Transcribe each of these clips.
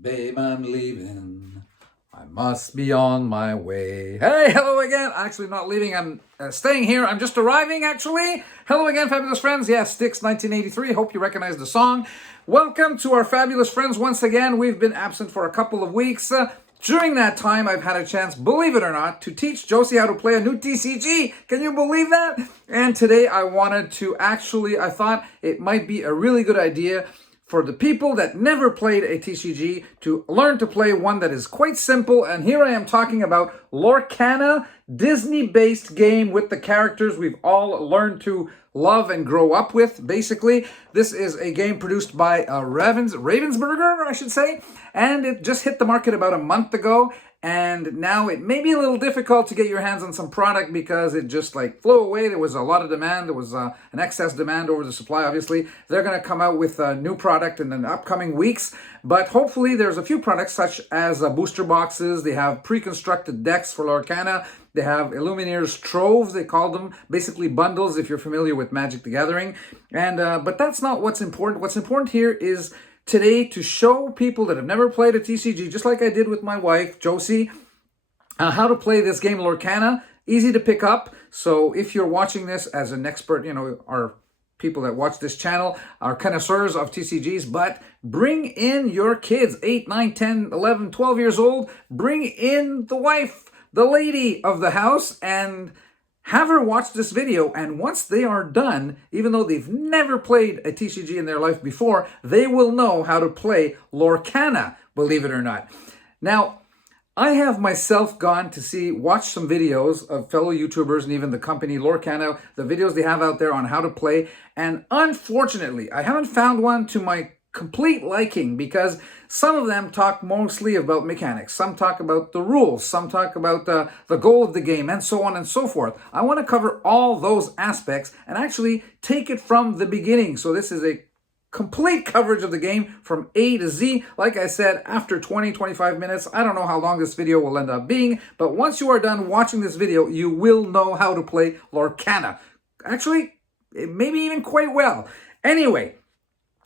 Babe, I'm leaving. I must be on my way. Hey, hello again. Actually, not leaving. I'm staying here. I'm just arriving, actually. Hello again, fabulous friends. Yes, Styx 1983. Hope you recognize the song. Welcome to our fabulous friends once again. We've been absent for a couple of weeks. During that time, I've had a chance, believe it or not, to teach Josie how to play a new TCG. Can you believe that? And today I wanted to I thought it might be a really good idea for the people that never played a TCG to learn to play one that is quite simple. And here I am talking about Lorcana, Disney-based game with the characters we've all learned to love and grow up with, basically. This is a game produced by Ravensburger, I should say, and it just hit the market about a month ago. And now it may be a little difficult to get your hands on some product because it just flew away. There was a lot of demand. There was an excess demand over the supply, obviously. They're going to come out with a new product in the upcoming weeks. But hopefully there's a few products such as booster boxes. They have pre-constructed decks for Lorcana. They have Illumineer's Troves, they call them, basically bundles if you're familiar with Magic the Gathering. And but that's not what's important. What's important here is today to show people that have never played a TCG, just like I did with my wife, Josie, how to play this game, Lorcana. Easy to pick up. So if you're watching this as an expert, our people that watch this channel are connoisseurs of TCGs, but bring in your kids, 8, 9, 10, 11, 12 years old. Bring in the wife, the lady of the house, and have her watch this video, and once they are done, even though they've never played a TCG in their life before, they will know how to play Lorcana, believe it or not. Now, I have myself gone to watch some videos of fellow YouTubers and even the company Lorcana, the videos they have out there on how to play, and unfortunately, I haven't found one to my complete liking because some of them talk mostly about mechanics, some talk about the rules, some talk about the goal of the game, and so on and so forth. I want to cover all those aspects and actually take it from the beginning. So this is a complete coverage of the game from A to Z. Like I said, after 20-25 minutes, I don't know how long this video will end up being, but once you are done watching this video, you will know how to play Lorcana. Actually, maybe even quite well. Anyway,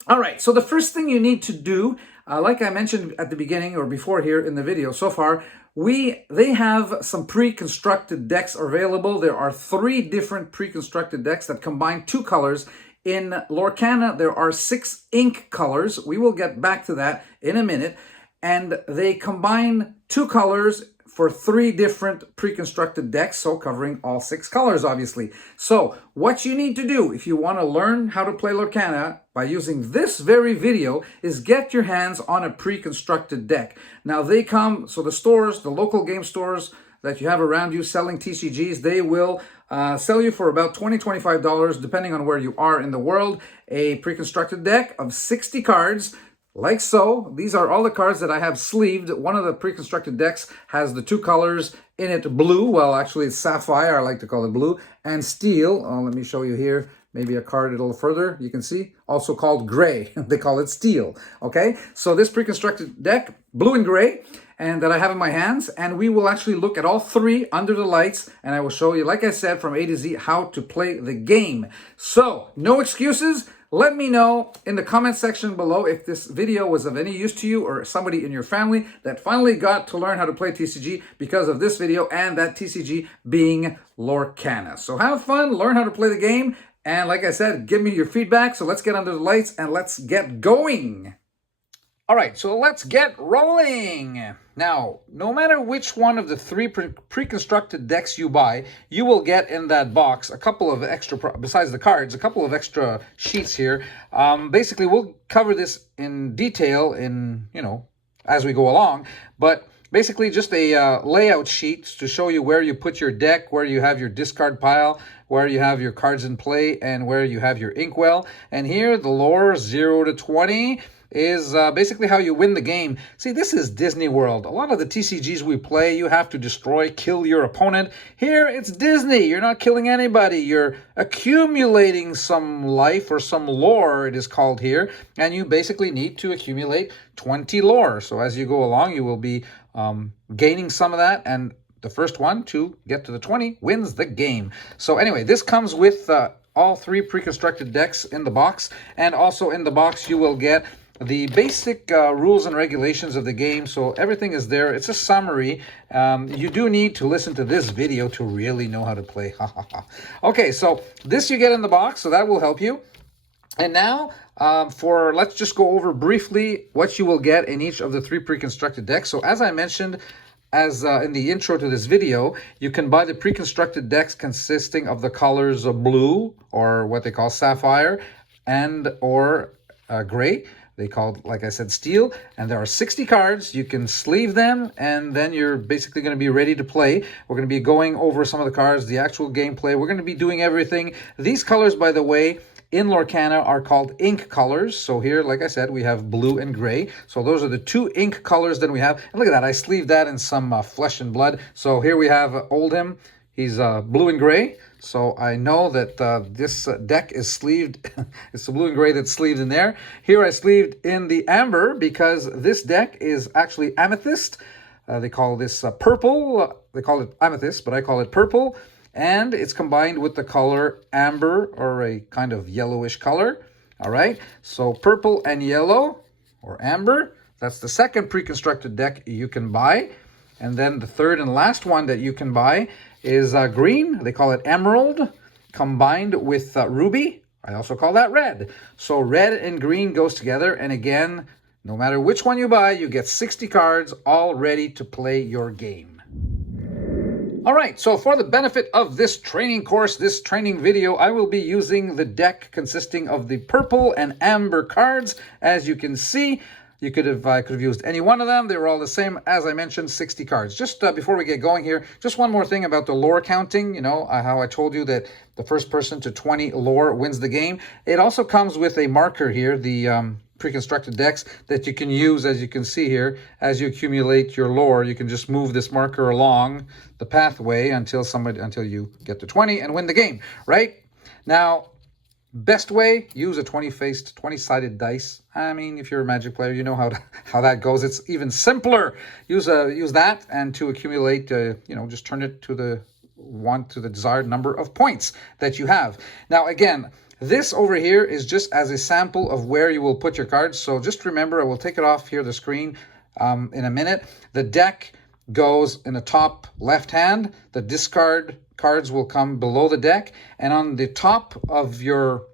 all right, so the first thing you need to do, like I mentioned at the beginning or before here in the video so far, they have some pre-constructed decks available. There are 3 different pre-constructed decks that combine 2 colors. In Lorcana, there are 6 ink colors. We will get back to that in a minute. And they combine 2 colors for 3 different pre-constructed decks, so covering all 6 colors, obviously. So what you need to do if you want to learn how to play Lorcana by using this very video is get your hands on a pre-constructed deck. Now they come, so the stores, the local game stores that you have around you selling TCGs, they will sell you for about $20-$25, depending on where you are in the world, a pre-constructed deck of 60 cards. Like so. These are all the cards that I have sleeved. One of the pre-constructed decks has the 2 colors in it, blue. Well, actually, it's sapphire. I like to call it blue. And steel. Oh, let me show you here. Maybe a card a little further. You can see. Also called gray. They call it steel. Okay? So this pre-constructed deck, blue and gray, and that I have in my hands. And we will actually look at all 3 under the lights. And I will show you, like I said, from A to Z, how to play the game. So, no excuses. Let me know in the comment section below if this video was of any use to you or somebody in your family that finally got to learn how to play TCG because of this video, and that TCG being Lorcana. So have fun, learn how to play the game, and like I said, give me your feedback. So let's get under the lights and let's get going. All right, so let's get rolling. Now, no matter which one of the 3 pre-constructed decks you buy, you will get in that box a couple of extra, besides the cards, a couple of extra sheets here. Basically, we'll cover this in detail as we go along, but basically just a layout sheet to show you where you put your deck, where you have your discard pile, where you have your cards in play, and where you have your inkwell. And here, the lore 0 to 20 is basically how you win the game. See, this is Disney World. A lot of the TCGs we play, you have to destroy, kill your opponent. Here, it's Disney. You're not killing anybody. You're accumulating some life or some lore, it is called here, and you basically need to accumulate 20 lore. So as you go along, you will be gaining some of that, and the first one to get to the 20 wins the game. So anyway, this comes with all 3 pre-constructed decks in the box, and also in the box you will get the basic rules and regulations of the game. So everything is there. It's a summary. You do need to listen to this video to really know how to play. Okay, so this you get in the box, so that will help you. And now, let's just go over briefly what you will get in each of the 3 pre-constructed decks. So as I mentioned, in the intro to this video, you can buy the pre-constructed decks consisting of the colors of blue, or what they call sapphire, and or gray. They call, like I said, steel. And there are 60 cards. You can sleeve them, and then you're basically going to be ready to play. We're going to be going over some of the cards, the actual gameplay. We're going to be doing everything. These colors, by the way, in Lorcana are called ink colors. So here, like I said, we have blue and gray. So those are the 2 ink colors that we have. And look at that, I sleeved that in some flesh and blood. So here we have Oldhim. He's blue and gray. So I know that this deck is sleeved. It's the blue and gray that's sleeved in there. Here I sleeved in the amber because this deck is actually amethyst. They call this purple. They call it amethyst, but I call it purple. And it's combined with the color amber, or a kind of yellowish color. All right, so purple and yellow, or amber, that's the second pre-constructed deck you can buy. And then the third and last one that you can buy is green. They call it emerald, combined with ruby. I also call that red. So red and green goes together. And again, no matter which one you buy, you get 60 cards all ready to play your game. All right, so for the benefit of this training course, this training video, I will be using the deck consisting of the purple and amber cards. As you can see, I could have used any one of them. They were all the same. As I mentioned, 60 cards. Just before we get going here, just one more thing about the lore counting. You know, how I told you that the first person to 20 lore wins the game. It also comes with a marker here, the pre-constructed decks, that you can use. As you can see here, as you accumulate your lore, you can just move this marker along the pathway until you get to 20 and win the game, right? Now, best way, use a 20-sided dice. I mean, if you're a Magic player, you know how that goes. It's even simpler. Use that, and to accumulate, just turn it to the desired number of points that you have. Now, again, this over here is just as a sample of where you will put your cards. So just remember, I will take it off here, the screen, in a minute. The deck goes in the top left hand. The discard cards will come below the deck. And on the top of your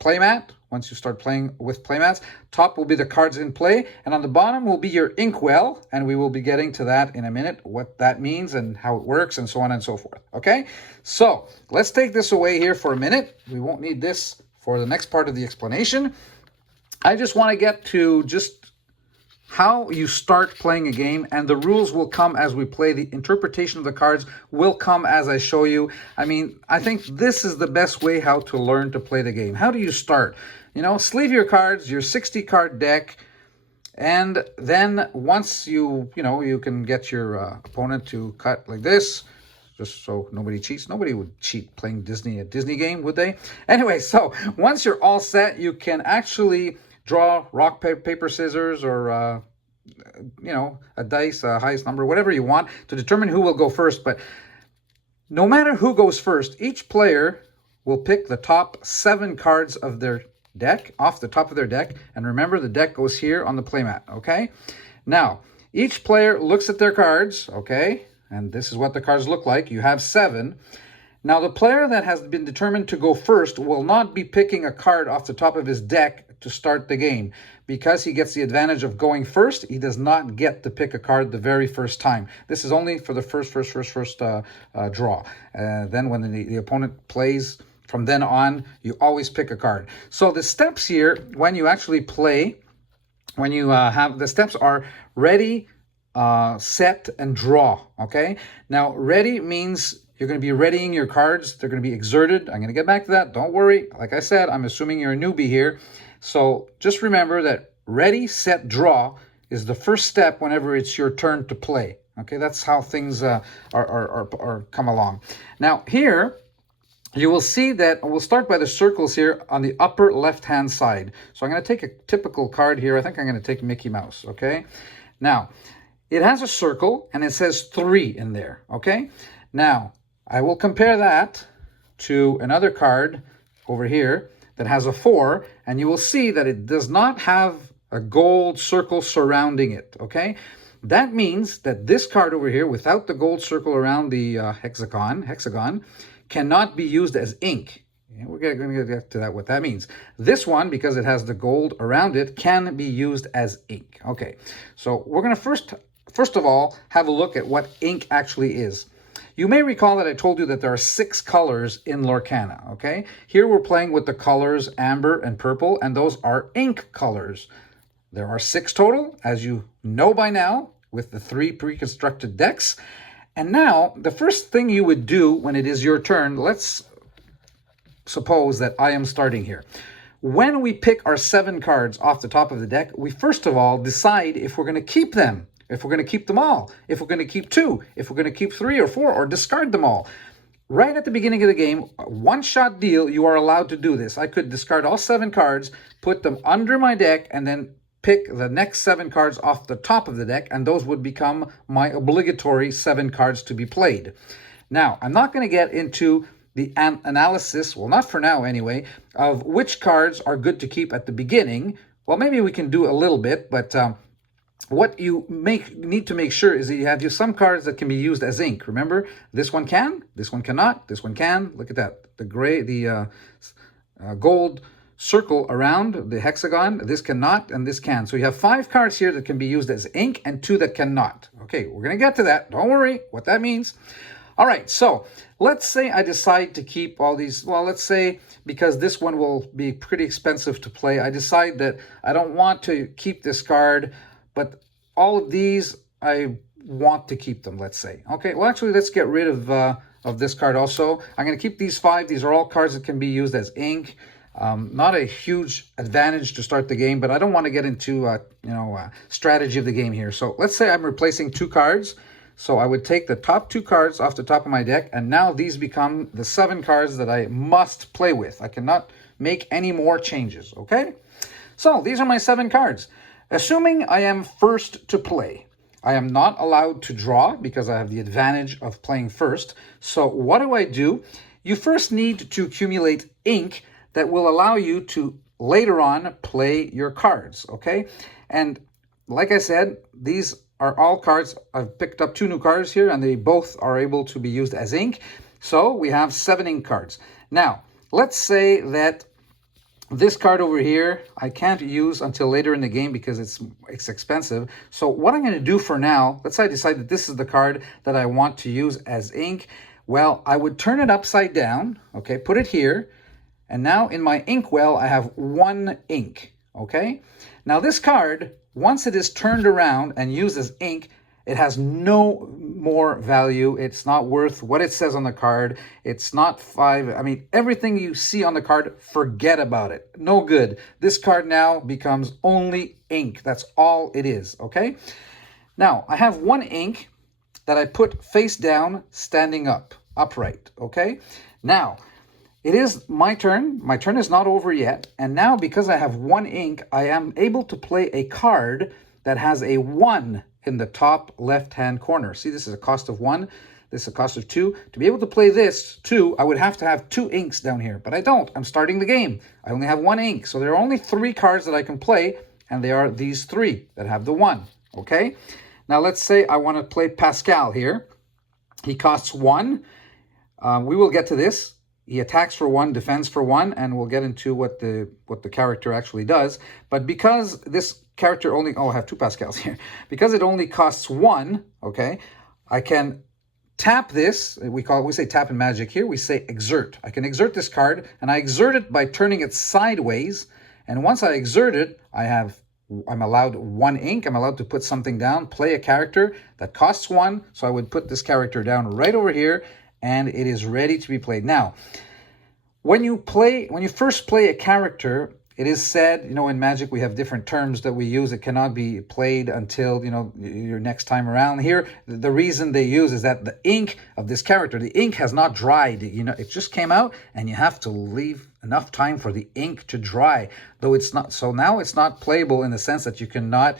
playmat, once you start playing with playmats, top will be the cards in play. And on the bottom will be your inkwell. And we will be getting to that in a minute, what that means and how it works and so on and so forth. Okay, so let's take this away here for a minute. We won't need this for the next part of the explanation. I just want to get to just how you start playing a game, and the rules will come as we play. The interpretation of the cards will come as I show you. I mean, I think this is the best way how to learn to play the game. How do you start? You know, sleeve your cards, your 60 card deck, and then once you can get your opponent to cut like this, just so nobody cheats. Nobody would cheat playing a Disney game, would they? Anyway, so once you're all set, you can actually draw rock, paper, scissors, or a dice, highest number, whatever you want, to determine who will go first. But no matter who goes first, each player will pick the top 7 cards of their deck, off the top of their deck. And remember, the deck goes here on the playmat, okay? Now, each player looks at their cards, okay? And this is what the cards look like. You have 7. Now, the player that has been determined to go first will not be picking a card off the top of his deck to start the game. Because he gets the advantage of going first, he does not get to pick a card the very first time. This is only for the first draw. Then when the opponent plays, from then on, you always pick a card. So the steps here, when you actually play, when you have, the steps are ready, set, and draw, okay? Now, ready means you're going to be readying your cards. They're going to be exerted. I'm going to get back to that. Don't worry. Like I said, I'm assuming you're a newbie here. So just remember that ready, set, draw is the first step whenever it's your turn to play. Okay, that's how things are come along. Now here, you will see that we'll start by the circles here on the upper left-hand side. So I'm going to take a typical card here. I think I'm going to take Mickey Mouse, okay? Now, it has a circle and it says 3 in there, okay? Now, I will compare that to another card over here that has a 4, and you will see that it does not have a gold circle surrounding it, okay? That means that this card over here, without the gold circle around the hexagon, cannot be used as ink. We're going to get to that, what that means. This one, because it has the gold around it, can be used as ink. Okay, so we're going to first of all have a look at what ink actually is. You may recall that I told you that there are 6 colors in Lorcana, okay? Here we're playing with the colors amber and purple, and those are ink colors. There are 6 total, as you know by now, with the 3 pre-constructed decks. And now, the first thing you would do when it is your turn, let's suppose that I am starting here. When we pick our 7 cards off the top of the deck, we first of all decide if we're going to keep them, if we're going to keep them all, if we're going to keep 2, if we're going to keep 3 or 4, or discard them all. Right at the beginning of the game, one-shot deal, you are allowed to do this. I could discard all 7 cards, put them under my deck, and then pick the next 7 cards off the top of the deck, and those would become my obligatory 7 cards to be played. Now, I'm not going to get into the analysis, well, not for now anyway, of which cards are good to keep at the beginning. Well, maybe we can do a little bit, but what you need to make sure is that you have some cards that can be used as ink. Remember, this one can, this one cannot, this one can. Look at that, the gold circle around the hexagon. This cannot, and this can. So you have 5 cards here that can be used as ink and 2 that cannot. Okay, we're going to get to that. Don't worry what that means. All right, so let's say I decide to keep all these. Well, let's say because this one will be pretty expensive to play, I decide that I don't want to keep this card, but all of these, I want to keep them, let's say. Okay, well, actually, let's get rid of this card also. I'm going to keep these 5. These are all cards that can be used as ink. Not a huge advantage to start the game, but I don't want to get into strategy of the game here. So let's say I'm replacing 2 cards. So I would take the top 2 cards off the top of my deck, and now these become the 7 cards that I must play with. I cannot make any more changes, okay? So these are my 7 cards. Assuming I am first to play, I am not allowed to draw because I have the advantage of playing first. So what do? You first need to accumulate ink that will allow you to later on play your cards, okay? And like I said, these are all cards. I've picked up 2 new cards here, and they both are able to be used as ink. So we have 7 ink cards. Now, let's say that this card over here, I can't use until later in the game because it's expensive. So what I'm going to do for now, let's say I decide that this is the card that I want to use as ink. Well, I would turn it upside down, okay, put it here. And now in my inkwell, I have 1 ink, okay? Now this card, once it is turned around and used as ink, it has no more value. It's not worth what it says on the card. It's not 5. I mean, everything you see on the card, forget about it. No good. This card now becomes only ink. That's all it is, okay? Now, I have 1 ink that I put face down, standing up, upright, okay? Now, it is my turn. My turn is not over yet. And now, because I have 1 ink, I am able to play a card that has a 1 in the top left-hand corner. See, this is a cost of 1. This is a cost of 2. To be able to play this, 2, I would have to have 2 inks down here. But I don't. I'm starting the game. I only have 1 ink. So there are only 3 cards that I can play, and they are these 3 that have the 1. Okay? Now, let's say I want to play Pascal here. He costs 1. We will get to this. He attacks for 1, defends for 1, and we'll get into what the character actually does. But because this character only, I have 2 Pascals here. Because it only costs 1, okay, I can tap this. We say tap in Magic here. We say exert. I can exert this card, and I exert it by turning it sideways. And once I exert it, I'm allowed 1 ink. I'm allowed to put something down, play a character that costs 1. So I would put this character down right over here, and it is ready to be played. Now, when you first play a character, it is said, in Magic we have different terms that we use. It cannot be played until, your next time around. Here, the reason they use is that the ink of this character, the ink has not dried. It just came out, and you have to leave enough time for the ink to dry. Though it's not, so now it's not playable in the sense that you cannot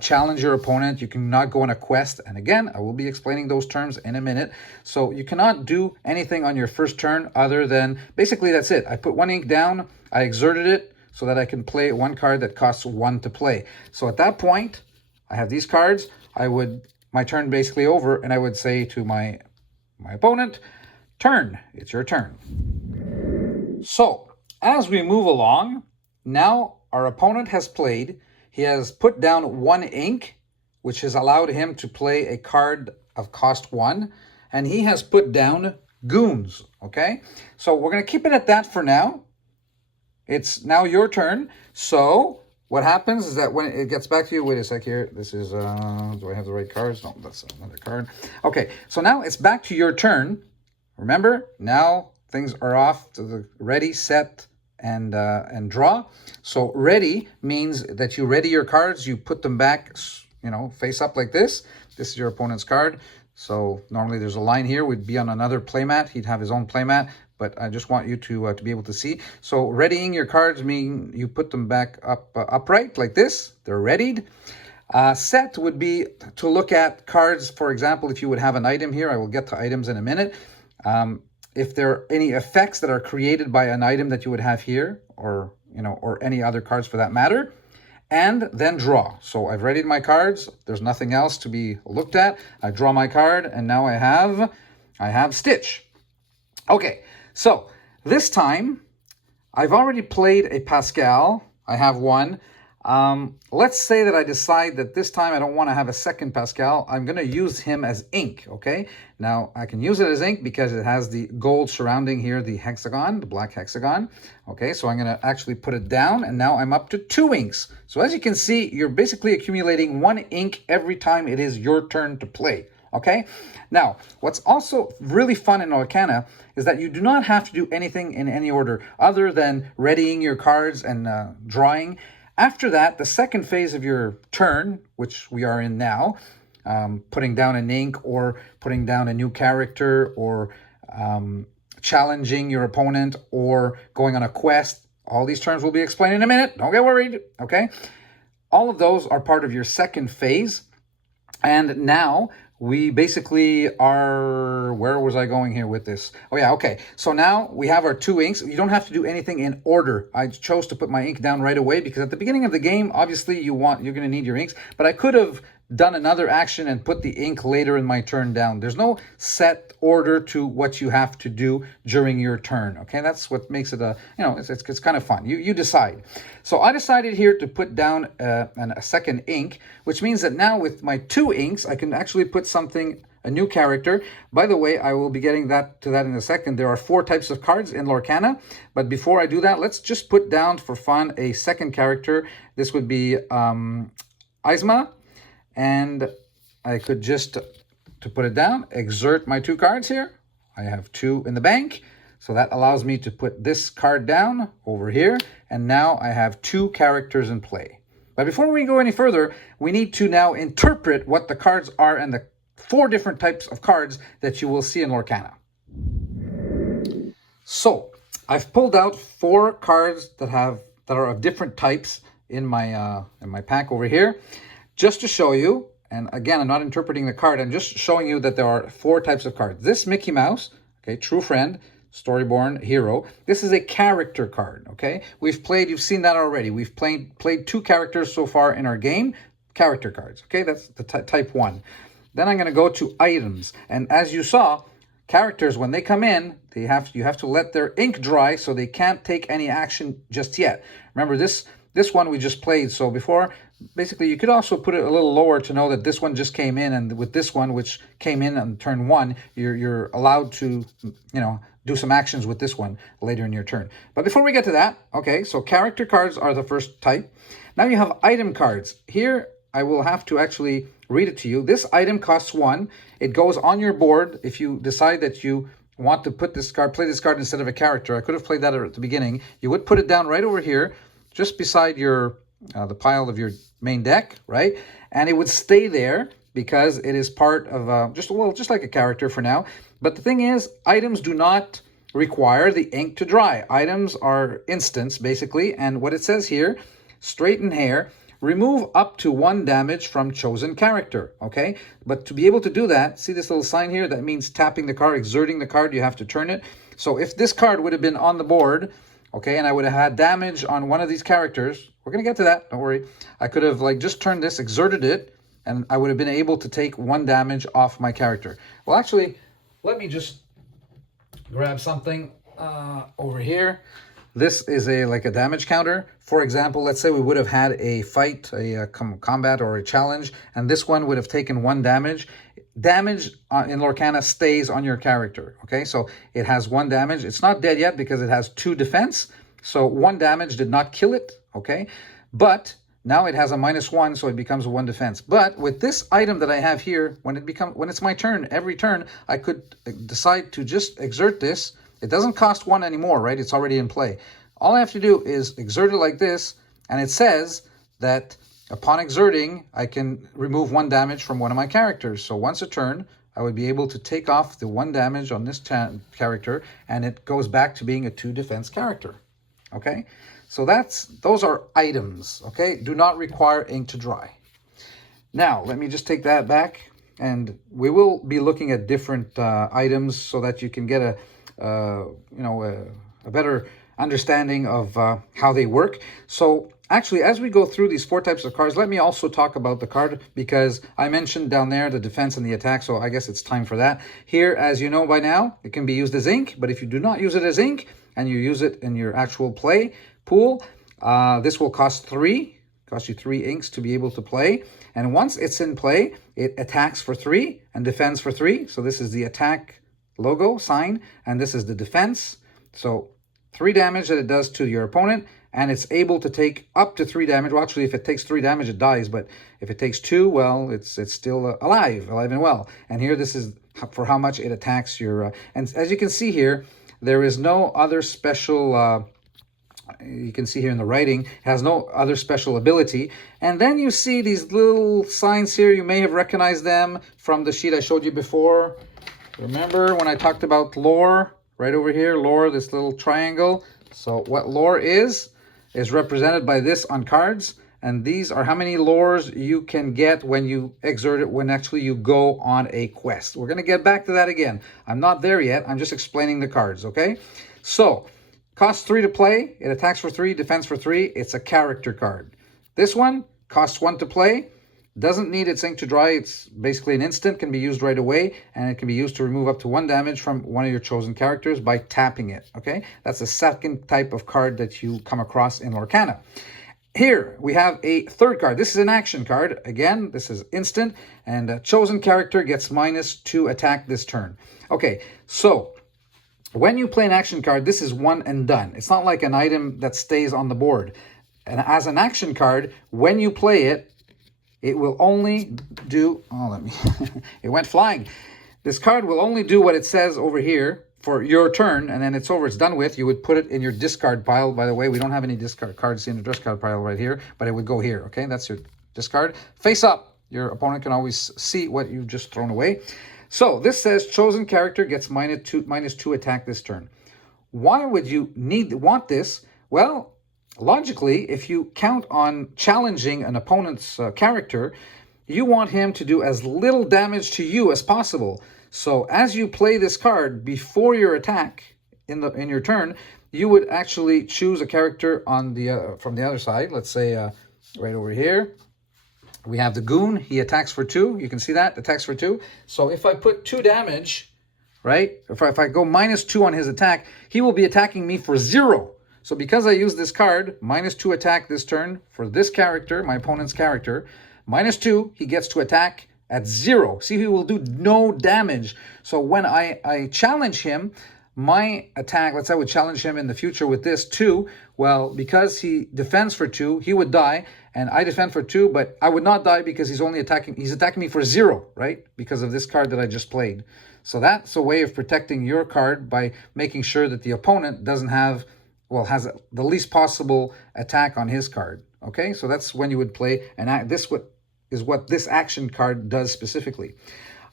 challenge your opponent. You cannot go on a quest. And again, I will be explaining those terms in a minute. So you cannot do anything on your first turn other than, basically that's it. I put 1 ink down, I exerted it. so that I can play one card that costs 1 to play. So at that point, I have these cards. My turn basically over, and I would say to my opponent, turn, it's your turn. So as we move along, now our opponent has played. He has put down 1 ink, which has allowed him to play a card of cost 1, and he has put down goons, okay? So we're going to keep it at that for now. It's now your turn. So what happens is that when it gets back to you, wait a sec here. This is, do I have the right cards? No, that's another card. Okay, so now it's back to your turn. Remember, now things are off to the ready, set, and draw. So ready means that you ready your cards. You put them back, you know, face up like this. This is your opponent's card. So normally there's a line here. Would be on another playmat. He'd have his own playmat. But I just want you to be able to see. So readying your cards mean you put them back up upright like this. They're readied. Set would be to look at cards. For example, if you would have an item here, I will get to items in a minute. If there are any effects that are created by an item that you would have here, or or any other cards for that matter, and then draw. So I've readied my cards. There's nothing else to be looked at. I draw my card, and now I have Stitch. Okay. So this time, I've already played a Pascal. I have one. Let's say that I decide that this time I don't want to have a second Pascal. I'm going to use him as ink, okay? Now, I can use it as ink because it has the gold surrounding here, the hexagon, the black hexagon. Okay, so I'm going to actually put it down, and now I'm up to 2 inks. So as you can see, you're basically accumulating 1 ink every time it is your turn to play. Okay, now what's also really fun in Lorcana is that you do not have to do anything in any order other than readying your cards and drawing. After that, the second phase of your turn, which we are in now, putting down an ink or putting down a new character or challenging your opponent or going on a quest. All these terms will be explained in a minute. Don't get worried, okay? All of those are part of your second phase. And now we basically are, where was I going here with this? Oh yeah, okay. So now we have our 2 inks. You don't have to do anything in order. I chose to put my ink down right away because at the beginning of the game, obviously you're going to need your inks, but I could have done another action and put the ink later in my turn down. There's no set order to what you have to do during your turn. Okay, that's what makes it it's kind of fun. You decide. So I decided here to put down a second ink, which means that now with my 2 inks, I can actually put a new character. By the way, I will be getting to that in a second. There are 4 types of cards in Lorcana, but before I do that, let's just put down for fun a second character. This would be Isma. And I could just, to put it down, exert my 2 cards here. I have 2 in the bank. So that allows me to put this card down over here. And now I have 2 characters in play. But before we go any further, we need to now interpret what the cards are and the 4 different types of cards that you will see in Lorcana. So I've pulled out 4 cards that are of different types in my pack over here. Just to show you, and again, I'm not interpreting the card, I'm just showing you that there are 4 types of cards. This Mickey Mouse, okay, True Friend, Storyborn Hero. This is a character card, okay? You've seen that already. We've played 2 characters so far in our game, character cards, okay? That's the type 1. Then I'm going to go to items, and as you saw, characters, when they come in, you have to let their ink dry so they can't take any action just yet. Remember, this one we just played, so before, basically you could also put it a little lower to know that this one just came in, and with this one, which came in on turn 1, you're allowed to, do some actions with this one later in your turn. But before we get to that, okay, so character cards are the first type. Now you have item cards. Here, I will have to actually read it to you. This item costs 1. It goes on your board if you decide that you want to play this card instead of a character. I could have played that at the beginning. You would put it down right over here, just beside your the pile of your main deck, right? And it would stay there because it is part of just like a character for now. But the thing is, items do not require the ink to dry. Items are instants, basically. And what it says here, straighten hair, remove up to 1 damage from chosen character, okay? But to be able to do that, see this little sign here? That means tapping the card, exerting the card, you have to turn it. So if this card would have been on the board, okay, and I would have had damage on one of these characters. We're going to get to that, don't worry. I could have like just turned this, exerted it, and I would have been able to take 1 damage off my character. Well, actually, let me just grab something over here. This is like a damage counter. For example, let's say we would have had a fight, a combat or a challenge, and this one would have taken 1 damage. Damage in Lorcana stays on your character, okay? So it has 1 damage. It's not dead yet because it has 2 defense. So 1 damage did not kill it, okay? But now it has a -1, so it becomes a 1 defense. But with this item that I have here, when it's my turn, every turn, I could decide to just exert this. It doesn't cost 1 anymore, right? It's already in play. All I have to do is exert it like this, and it says that upon exerting, I can remove 1 damage from one of my characters. So once a turn, I would be able to take off the 1 damage on this character, and it goes back to being a 2 defense character, okay? So those are items, okay? Do not require ink to dry. Now, let me just take that back, and we will be looking at different items so that you can get a better understanding of how they work. So actually, as we go through these 4 types of cards, let me also talk about the card, because I mentioned down there the defense and the attack, so I guess it's time for that. Here, as you know by now, it can be used as ink, but if you do not use it as ink and you use it in your actual play pool, this will cost you 3 inks to be able to play. And once it's in play, it attacks for 3 and defends for 3. So this is the attack logo sign, and this is the defense. So 3 damage that it does to your opponent, and it's able to take up to 3 damage. Well, actually, if it takes 3 damage, it dies, but if it takes 2, well, it's still alive and well. And here, this is for how much it attacks your... and as you can see here, there is no other special... you can see here in the writing, it has no other special ability. And then you see these little signs here. You may have recognized them from the sheet I showed you before. Remember when I talked about lore? Right over here, lore, this little triangle. So what lore is represented by this on cards. And these are how many lores you can get when you exert it, when actually you go on a quest. We're going to get back to that again. I'm not there yet. I'm just explaining the cards, okay? So, costs 3 to play. It attacks for 3, defense for 3. It's a character card. This one costs 1 to play. Doesn't need its ink to dry. It's basically an instant, can be used right away, and it can be used to remove up to 1 damage from one of your chosen characters by tapping it, okay? That's the second type of card that you come across in Lorcana. Here, we have a third card. This is an action card. Again, this is instant, and a chosen character gets -2 attack this turn. Okay, so when you play an action card, this is one and done. It's not like an item that stays on the board. And as an action card, when you play it, it will only do... oh, it went flying. This card will only do what it says over here for your turn, and then it's over, it's done with. You would put it in your discard pile. By the way, we don't have any discard cards in the discard pile right here, but it would go here, okay? That's your discard. Face up. Your opponent can always see what you've just thrown away. So this says chosen character gets -2 attack this turn. Why would you want this? Well, logically, if you count on challenging an opponent's character, you want him to do as little damage to you as possible. So as you play this card before your attack in your turn, you would actually choose a character on the from the other side. Let's say right over here. We have the goon. He attacks for 2. You can see that, attacks for 2. So if I put 2 damage, right? If I go -2 on his attack, he will be attacking me for 0. So because I use this card, -2 attack this turn for this character, my opponent's character, -2, he gets to attack at 0. See, he will do no damage. So when I challenge him, my attack, let's say I would challenge him in the future with this 2, well, because he defends for 2, he would die, and I defend for 2, but I would not die because he's attacking me for 0, right? Because of this card that I just played. So that's a way of protecting your card by making sure that the opponent doesn't have, well, has the least possible attack on his card, okay? So that's when you would play, and this is what this action card does specifically.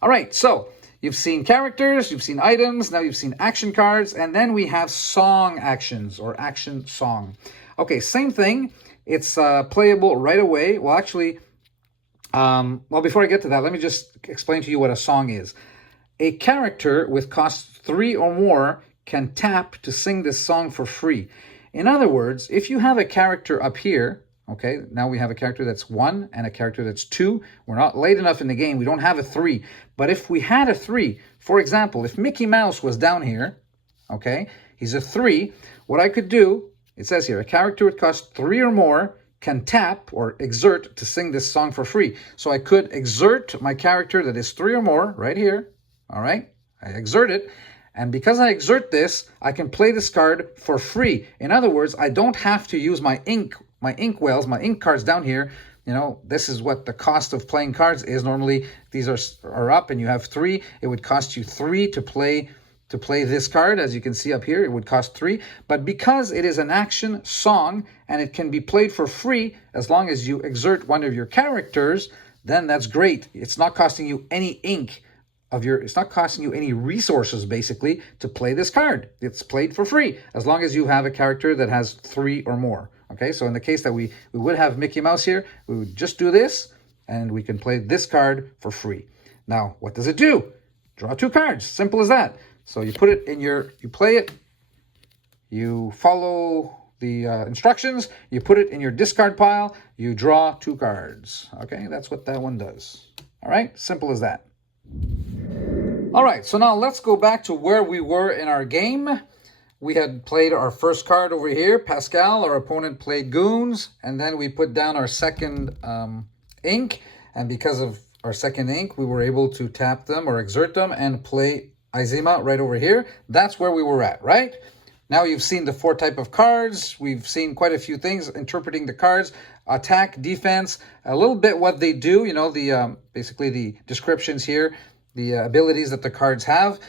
All right, so you've seen characters, you've seen items, now you've seen action cards, and then we have song actions or action song. Okay, same thing. It's playable right away. Well, actually, well, before I get to that, let me just explain to you what a song is. A character with cost 3 or more can tap to sing this song for free. In other words, if you have a character up here, okay, now we have a character that's 1 and a character that's 2. We're not late enough in the game. We don't have a 3. But if we had a 3, for example, if Mickey Mouse was down here, okay, he's a 3, what I could do, it says here, a character would cost 3 or more can tap or exert to sing this song for free. So I could exert my character that is 3 or more right here, all right? I exert it. And because I exert this, I can play this card for free. In other words, I don't have to use my ink wells, my ink cards down here. You know, this is what the cost of playing cards is. Normally, these are up and you have 3. It would cost you 3 to play this card. As you can see up here, it would cost 3. But because it is an action song and it can be played for free as long as you exert one of your characters, then that's great. It's not costing you any ink. It's not costing you any resources, basically, to play this card. It's played for free, as long as you have a character that has 3 or more. Okay, so in the case that we would have Mickey Mouse here, we would just do this, and we can play this card for free. Now, what does it do? Draw 2 cards, simple as that. So you put it in you play it, you follow the instructions, you put it in your discard pile, you draw 2 cards. Okay, that's what that one does. All right, simple as that. All right, so now let's go back to where we were in our game. We had played our first card over here, Pascal. Our opponent played Goons, and then we put down our second ink. And because of our second ink, we were able to tap them or exert them and play Izima right over here. That's where we were at, right? Now you've seen the 4 type of cards. We've seen quite a few things interpreting the cards. Attack, defense, a little bit what they do, you know, the basically the descriptions here, the abilities that the cards have.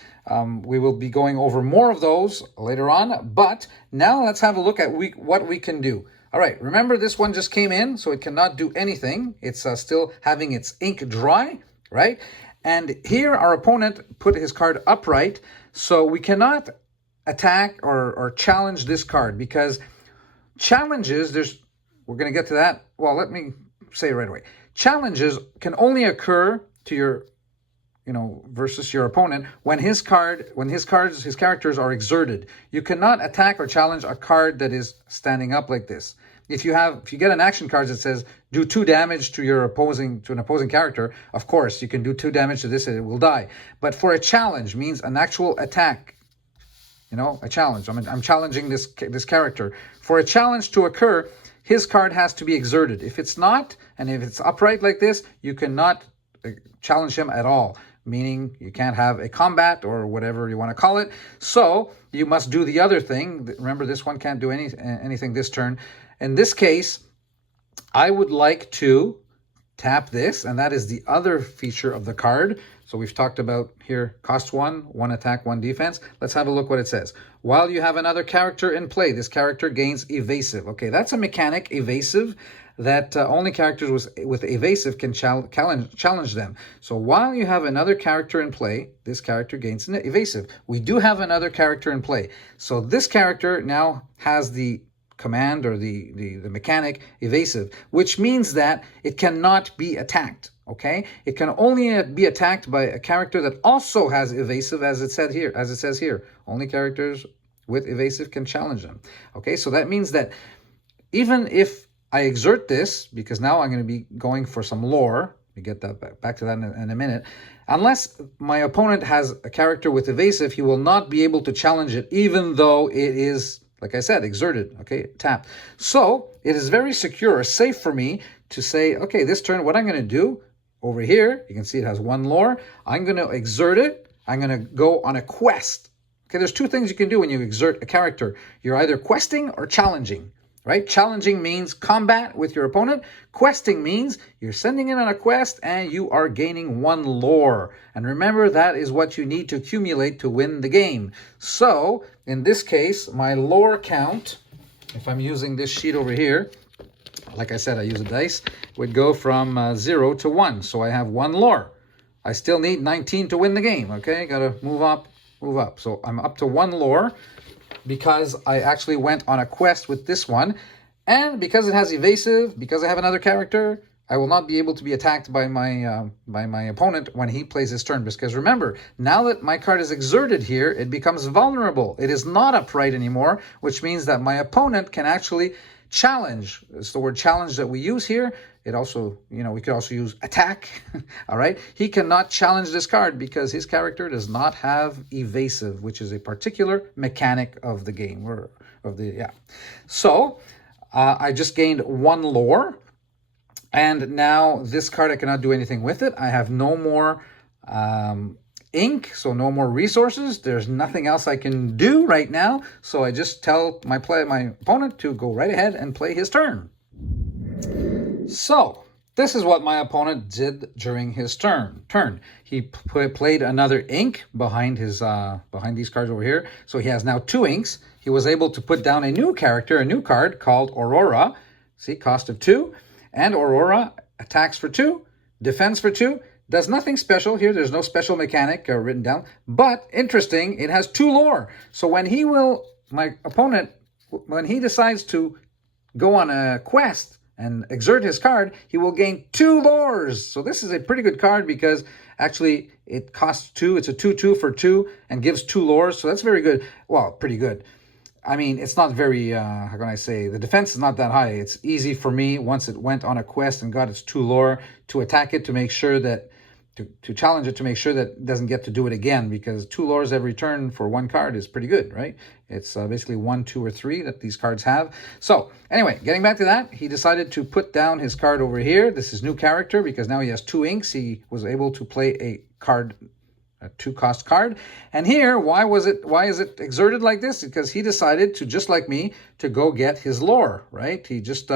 We will be going over more of those later on, but now let's have a look at what we can do. All right, remember this one just came in, so it cannot do anything. It's still having its ink dry, right? And here our opponent put his card upright, so we cannot attack or challenge this card, because challenges, we're going to get to that. Well, let me say it right away. Challenges can only occur to your versus your opponent when his characters are exerted. You cannot attack or challenge a card that is standing up like this. If you get an action card that says do 2 damage to an opposing character, of course you can do 2 damage to this and it will die. But for a challenge means an actual attack. A challenge. I'm challenging this character. For a challenge to occur, his card has to be exerted. If it's not, and if it's upright like this, you cannot challenge him at all. Meaning you can't have a combat or whatever you want to call it. So you must do the other thing. Remember, this one can't do anything this turn. In this case, I would like to tap this, and that is the other feature of the card. So we've talked about here, cost 1 attack, 1 defense. Let's have a look what it says. While you have another character in play, this character gains evasive. Okay, that's a mechanic, evasive, that only characters with evasive can challenge them. So while you have another character in play, this character gains an evasive. We do have another character in play. So this character now has the command or the mechanic evasive, which means that it cannot be attacked. Okay, it can only be attacked by a character that also has evasive, as it says here. Only characters with evasive can challenge them. Okay, so that means that even if I exert this, because now I'm going to be going for some lore. We get that back to that in a minute. Unless my opponent has a character with evasive, he will not be able to challenge it, even though it is, like I said, exerted, okay, tapped. So it is very secure, safe for me to say, okay, this turn, what I'm going to do over here, you can see it has 1 lore. I'm going to exert it. I'm going to go on a quest. Okay, there's 2 things you can do when you exert a character. You're either questing or challenging. Right? Challenging means combat with your opponent. Questing means you're sending in on a quest and you are gaining 1 lore. And remember, that is what you need to accumulate to win the game. So, in this case, my lore count, if I'm using this sheet over here, like I said, I use a dice, would go from 0 to 1. So I have 1 lore. I still need 19 to win the game, okay? Got to move up, move up. So I'm up to 1 lore, because I actually went on a quest with this one, and because it has evasive, because I have another character, I will not be able to be attacked by my opponent when he plays his turn. Because remember, now that my card is exerted here, it becomes vulnerable. It is not upright anymore, which means that my opponent can actually challenge. It's the word challenge that we use here. It also, we could also use attack. All right. He cannot challenge this card because his character does not have evasive, which is a particular mechanic of the game. So I just gained 1 lore. And now this card, I cannot do anything with it. I have no more ink, so no more resources. There's nothing else I can do right now. So I just tell my opponent to go right ahead and play his turn. So this is what my opponent did during his turn. He played another ink behind these cards over here. So he has now 2 inks. He was able to put down a new card called Aurora. See, cost of 2. And Aurora attacks for 2, defends for 2, does nothing special here. There's no special mechanic written down. But interesting, it has 2 lore. So when my opponent, when he decides to go on a quest and exert his card, he will gain 2 lores. So this is a pretty good card because actually it costs 2. It's a 2/2 for 2 and gives 2 lores. So that's very good. Well, pretty good. I mean, it's not very, how can I say, the defense is not that high. It's easy for me, once it went on a quest and got its 2 lore, to attack it, to make sure that, to challenge it, to make sure that it doesn't get to do it again, because 2 lores every turn for 1 card is pretty good, right? It's basically 1, 2, or 3 that these cards have. So anyway, getting back to that, he decided to put down his card over here. This is new character, because now he has 2 inks. He was able to play a card, a 2-cost card. And here, why is it exerted like this? Because he decided to, just like me, to go get his lore, right? He just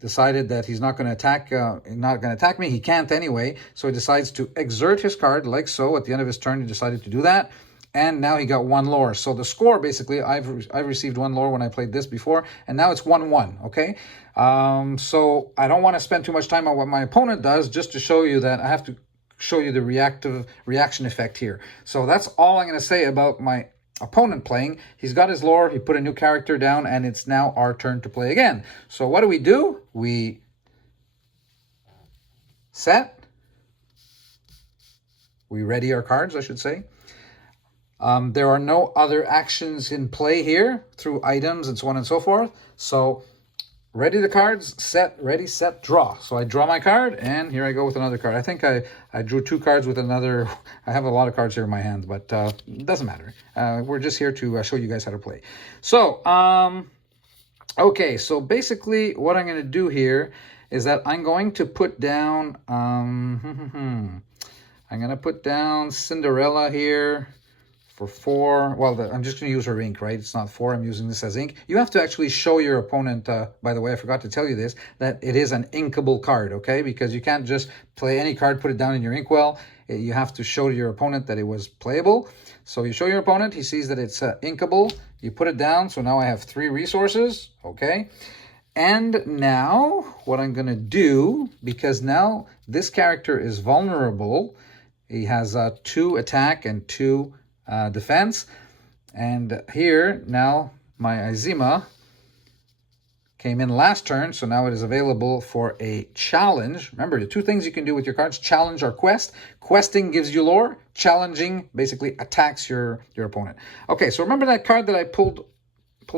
decided that he's not going to attack me. He can't anyway. So he decides to exert his card like so. At the end of his turn, he decided to do that. And now he got 1 lore. So the score, basically, I've received 1 lore when I played this before, and now it's 1-1, okay? So I don't want to spend too much time on what my opponent does, just to show you that I have to show you the reaction effect here. So that's all I'm going to say about my opponent playing. He's got his lore, he put a new character down, and it's now our turn to play again. So what do? We set. We ready our cards, I should say. There are no other actions in play here through items and so on and so forth. So ready the cards, set, ready, set, draw. So I draw my card, and here I go with another card. I think I drew 2 cards with another. I have a lot of cards here in my hand, but it doesn't matter. We're just here to show you guys how to play. So, okay, so basically what I'm going to do here is that I'm going to put down, I'm going to put down Cinderella here for 4. Well, I'm just going to use her ink, right? It's not 4. I'm using this as ink. You have to actually show your opponent, by the way, I forgot to tell you this, that it is an inkable card, okay? Because you can't just play any card, put it down in your inkwell. You have to show your opponent that it was playable. So you show your opponent, he sees that it's inkable. You put it down, so now I have 3 resources, okay? And now, what I'm going to do, because now this character is vulnerable, he has 2 attack and 2 defense, and here now my Izima came in last turn, so now it is available for a challenge. Remember, the 2 things you can do with your cards: challenge or quest. Questing gives you lore. Challenging basically attacks your opponent. Okay, so remember that card that I pulled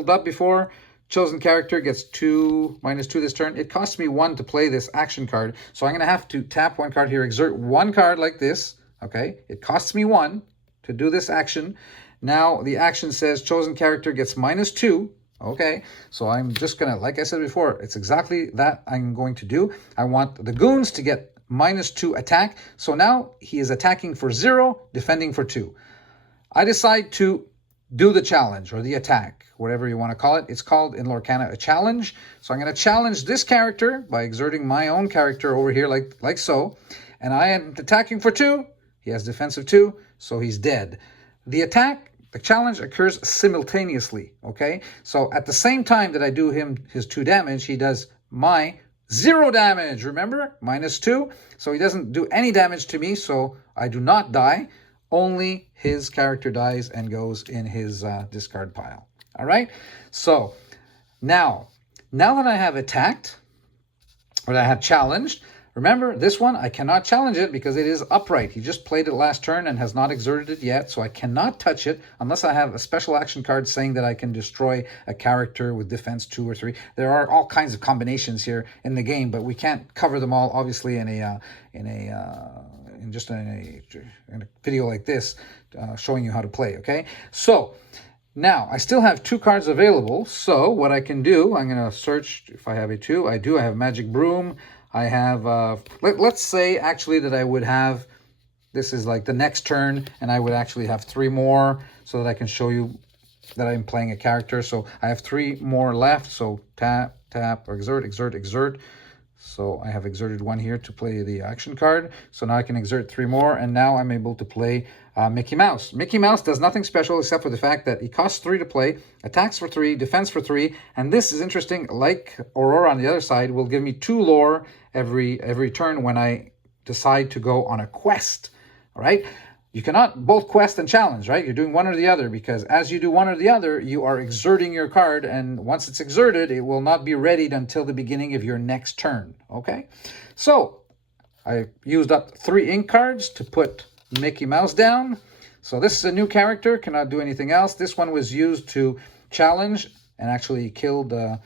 up before? Chosen character gets -2 this turn. It costs me 1 to play this action card, so I'm going to have to tap 1 card here, exert 1 card like this. Okay, it costs me 1 to do this action. Now the action says chosen character gets -2. Okay, so I'm just gonna, like I said before, it's exactly that I'm going to do. I want the goons to get -2 attack. So now he is attacking for 0, defending for 2. I decide to do the challenge or the attack, whatever you want to call it. It's called in Lorcana a challenge. So I'm going to challenge this character by exerting my own character over here like so. And I am attacking for 2. He has defensive 2, so he's dead. The challenge occurs simultaneously, okay? So at the same time that I do his 2 damage, he does my 0 damage, remember? -2. So he doesn't do any damage to me, so I do not die. Only his character dies and goes in his discard pile. All right? So now that I have attacked, or that I have challenged, Remember, this one, I cannot challenge it because it is upright. He just played it last turn and has not exerted it yet, so I cannot touch it unless I have a special action card saying that I can destroy a character with defense 2 or 3. There are all kinds of combinations here in the game, but we can't cover them all, obviously, in a video like this, showing you how to play, okay? So, now, I still have 2 cards available, so what I can do, I'm going to search if I have a 2. I do. I have Magic Broom. I have, let's say actually that I would have, this is like the next turn, and I would actually have 3 more so that I can show you that I'm playing a character. So I have 3 more left, so tap, tap, or exert, exert, exert. So I have exerted 1 here to play the action card. So now I can exert 3 more, and now I'm able to play Mickey Mouse. Mickey Mouse does nothing special except for the fact that he costs 3 to play, attacks for 3, defense for 3, and this is interesting. Like Aurora on the other side, will give me 2 lore every turn when I decide to go on a quest. All right. You cannot both quest and challenge, right? You're doing one or the other, because as you do one or the other, you are exerting your card, and once it's exerted, it will not be readied until the beginning of your next turn, okay? So, I used up 3 ink cards to put Mickey Mouse down. So this is a new character, cannot do anything else. This one was used to challenge and actually killed the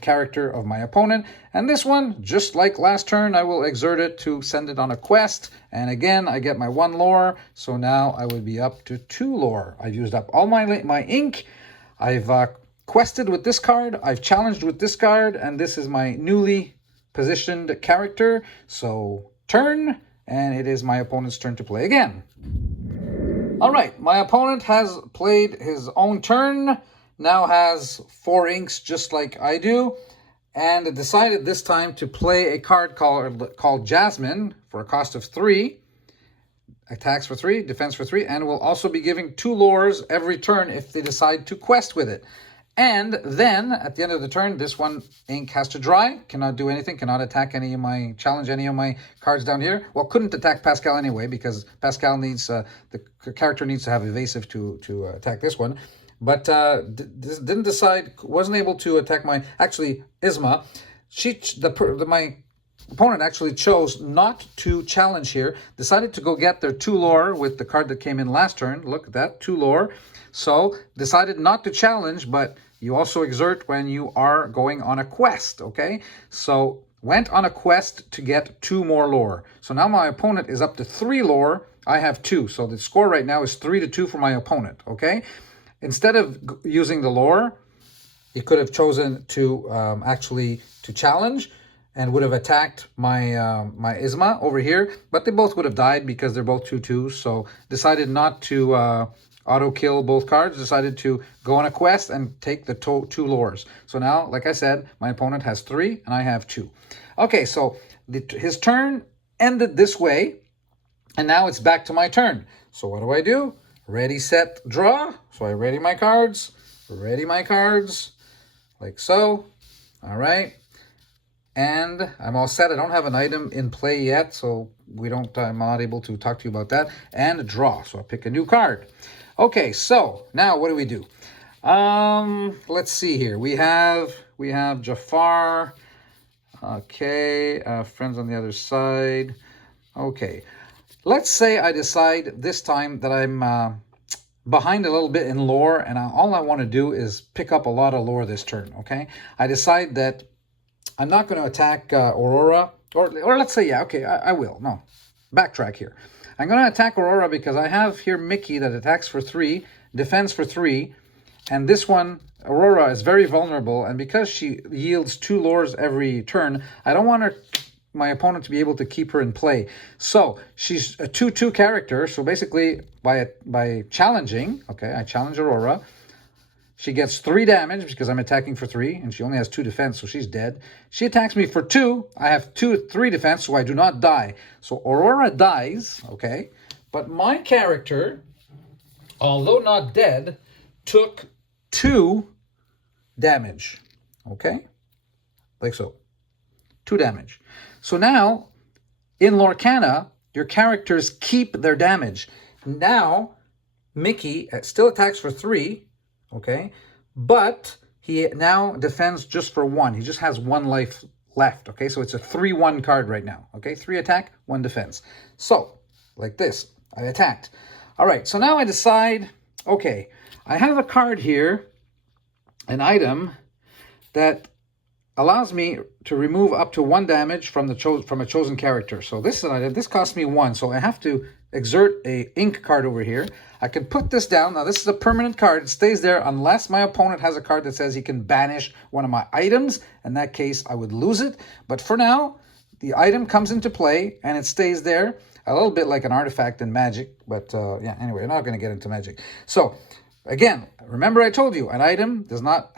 character of my opponent. And this one, just like last turn, I will exert it to send it on a quest. And again, I get my 1 lore. So now I would be up to 2 lore. I've used up all my ink. I've quested with this card. I've challenged with this card. And this is my newly positioned character. So turn, and it is my opponent's turn to play again. All right, my opponent has played his own turn. Now has 4 inks just like I do, and decided this time to play a card called Jasmine for a cost of 3, attacks for 3, defense for 3, and will also be giving 2 lores every turn if they decide to quest with it. And then at the end of the turn, this 1 ink has to dry, cannot do anything, cannot attack challenge any of my cards down here. Well, couldn't attack Pascal anyway, because Pascal needs, the character needs to have evasive to attack this one. But wasn't able to attack actually, Isma. My opponent actually chose not to challenge here, decided to go get their 2 lore with the card that came in last turn. Look at that, 2 lore. So, decided not to challenge, but you also exert when you are going on a quest, okay? So, went on a quest to get 2 more lore. So now my opponent is up to 3 lore. I have 2. So the score right now is 3-2 for my opponent, okay? Instead of using the lore, he could have chosen to actually challenge and would have attacked my my Isma over here, but they both would have died because they're both 2/2s. So decided not to auto kill both cards. Decided to go on a quest and take the 2 lores. So now, like I said, my opponent has 3 and I have 2. Okay, so his turn ended this way, and now it's back to my turn. So what do? Ready, set, draw. So I ready my cards, like so. All right. And I'm all set. I don't have an item in play yet, so I'm not able to talk to you about that. And draw. So I pick a new card. Okay, so now what do? Let's see here. We have Jafar. Okay, friends on the other side. Okay. Let's say I decide this time that I'm behind a little bit in lore, and all I want to do is pick up a lot of lore this turn, okay? I decide that I'm not going to attack Aurora, or let's say, yeah, okay, I will. No, backtrack here. I'm going to attack Aurora because I have here Mickey that attacks for 3, defends for 3, and this one, Aurora, is very vulnerable, and because she yields 2 lores every turn, I don't want my opponent to be able to keep her in play. So she's a 2/2 character. So basically, by challenging, okay, I challenge Aurora. She gets 3 damage because I'm attacking for 3, and she only has 2 defense, so she's dead. She attacks me for 2. I have 3 defense, so I do not die. So Aurora dies, okay, but my character, although not dead, took 2 damage, okay, like so. 2 damage. So now, in Lorcana, your characters keep their damage. Now, Mickey still attacks for 3, okay? But he now defends just for 1. He just has 1 life left. Okay, so it's a 3-1 card right now. Okay, 3 attack, 1 defense. So, like this, I attacked. All right, so now I decide, okay, I have a card here, an item that allows me to remove up to 1 damage from a chosen character. So this is an item. This costs me 1, so I have to exert a ink card over here. I can put this down. Now this is a permanent card. It stays there unless my opponent has a card that says he can banish one of my items. In that case, I would lose it. But for now, the item comes into play and it stays there. A little bit like an artifact in Magic. But yeah, anyway, I'm not going to get into Magic. So again, remember I told you, an item does not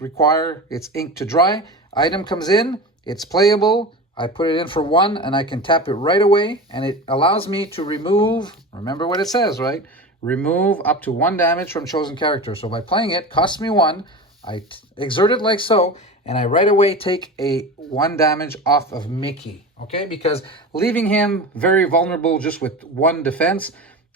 require its ink to dry. Item comes in, it's playable. I put it in for 1 and I can tap it right away, and it allows me to remove, remember what it says, right? Remove up to 1 damage from chosen character. So by playing it, costs me 1, I exert it like so, and I right away take a 1 damage off of Mickey, okay? Because leaving him very vulnerable just with 1 defense,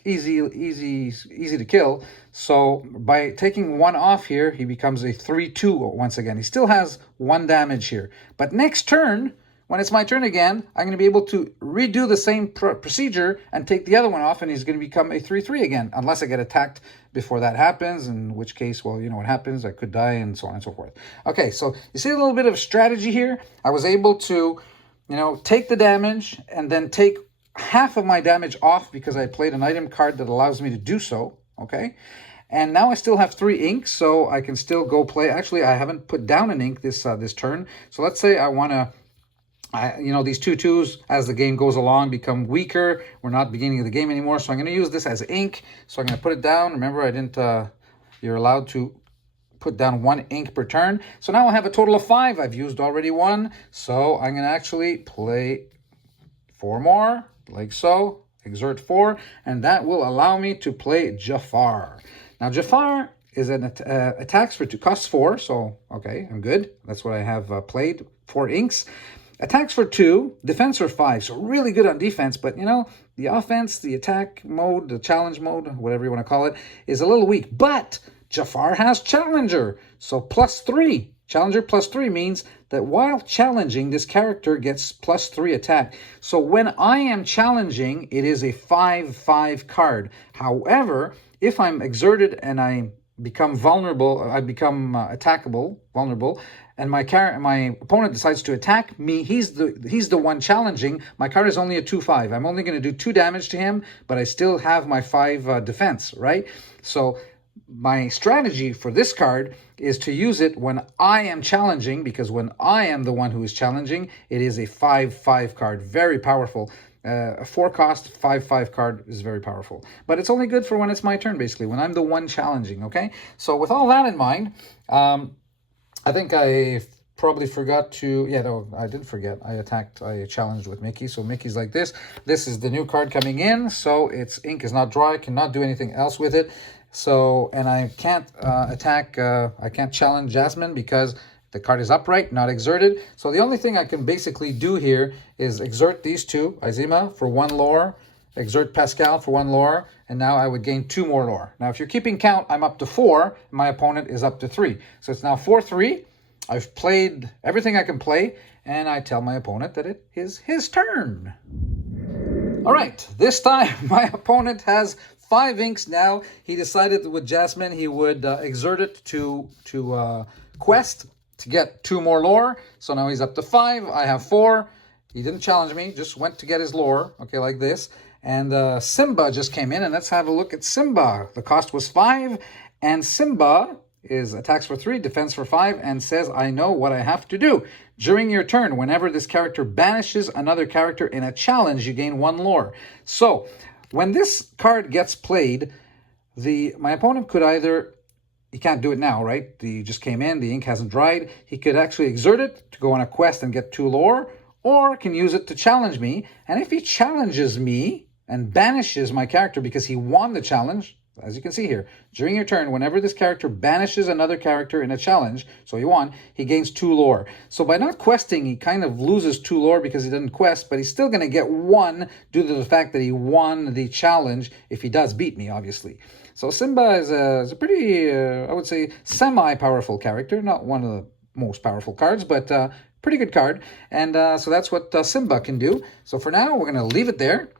easy to kill. So by taking 1 off here, he becomes a 3-2 once again. He still has 1 damage here. But next turn, when it's my turn again, I'm going to be able to redo the same procedure and take the other one off, and he's going to become a 3-3 again, unless I get attacked before that happens, in which case, well, you know what happens. I could die and so on and so forth. Okay, so you see a little bit of strategy here. I was able to, you know, take the damage and then take half of my damage off because I played an item card that allows me to do so, okay? And now I still have 3 inks, so I can still go play. Actually, I haven't put down an ink this turn. So let's say I want to, you know, these 2/2s, as the game goes along, become weaker. We're not beginning of the game anymore, so I'm going to use this as ink. So I'm going to put it down. Remember, I didn't, you're allowed to put down 1 ink per turn. So now I have a total of 5. I've used already 1. So I'm going to actually play 4 more, like so. Exert 4, and that will allow me to play Jafar. Now, Jafar is an attacks for 2, costs 4, so okay, I'm good. That's what I have played, 4 inks. Attacks for 2, defense for 5, so really good on defense, but you know, the offense, the attack mode, the challenge mode, whatever you want to call it, is a little weak. But Jafar has Challenger, so +3. Challenger +3 means that while challenging, this character gets +3 attack. So when I am challenging, it is a 5/5 card. However, if I'm exerted and I become vulnerable, I become attackable, vulnerable, and my opponent decides to attack me, he's the one challenging. My card is only a 2/5. I'm only going to do 2 damage to him, but I still have my 5 defense, right? So my strategy for this card is to use it when I am challenging, because when I am the one who is challenging, it is a 5/5 card. Very powerful. A 4-cost 5/5 card is very powerful. But it's only good for when it's my turn, basically, when I'm the one challenging, okay? So with all that in mind, I think I probably forgot to, yeah, no, I didn't forget. I challenged with Mickey. So Mickey's like this. This is the new card coming in. So its ink is not dry. Cannot do anything else with it. So, and I can't attack, I can't challenge Jasmine because the card is upright, not exerted. So the only thing I can basically do here is exert these 2, Izima for 1 lore, exert Pascal for 1 lore, and now I would gain 2 more lore. Now, if you're keeping count, I'm up to 4, my opponent is up to 3. So it's now 4-3. I've played everything I can play, and I tell my opponent that it is his turn. All right, this time my opponent has 5 inks now. He decided that with Jasmine he would exert it to quest to get 2 more lore. So now he's up to 5. I have 4. He didn't challenge me, just went to get his lore, okay, like this. And Simba just came in, and let's have a look at Simba. The cost was 5, and Simba is attacks for 3, defense for 5, and says, I know what I have to do. During your turn, whenever this character banishes another character in a challenge, you gain 1 lore. So when this card gets played, my opponent could either, he can't do it now, right? He just came in, the ink hasn't dried. He could actually exert it to go on a quest and get 2 lore, or can use it to challenge me. And if he challenges me and banishes my character because he won the challenge, as you can see here, during your turn, whenever this character banishes another character in a challenge, so he won, he gains 2 lore. So by not questing, he kind of loses 2 lore because he didn't quest, but he's still going to get 1 due to the fact that he won the challenge if he does beat me, obviously. So Simba is a pretty, I would say, semi-powerful character. Not one of the most powerful cards, but pretty good card. And so that's what Simba can do. So for now, we're going to leave it there,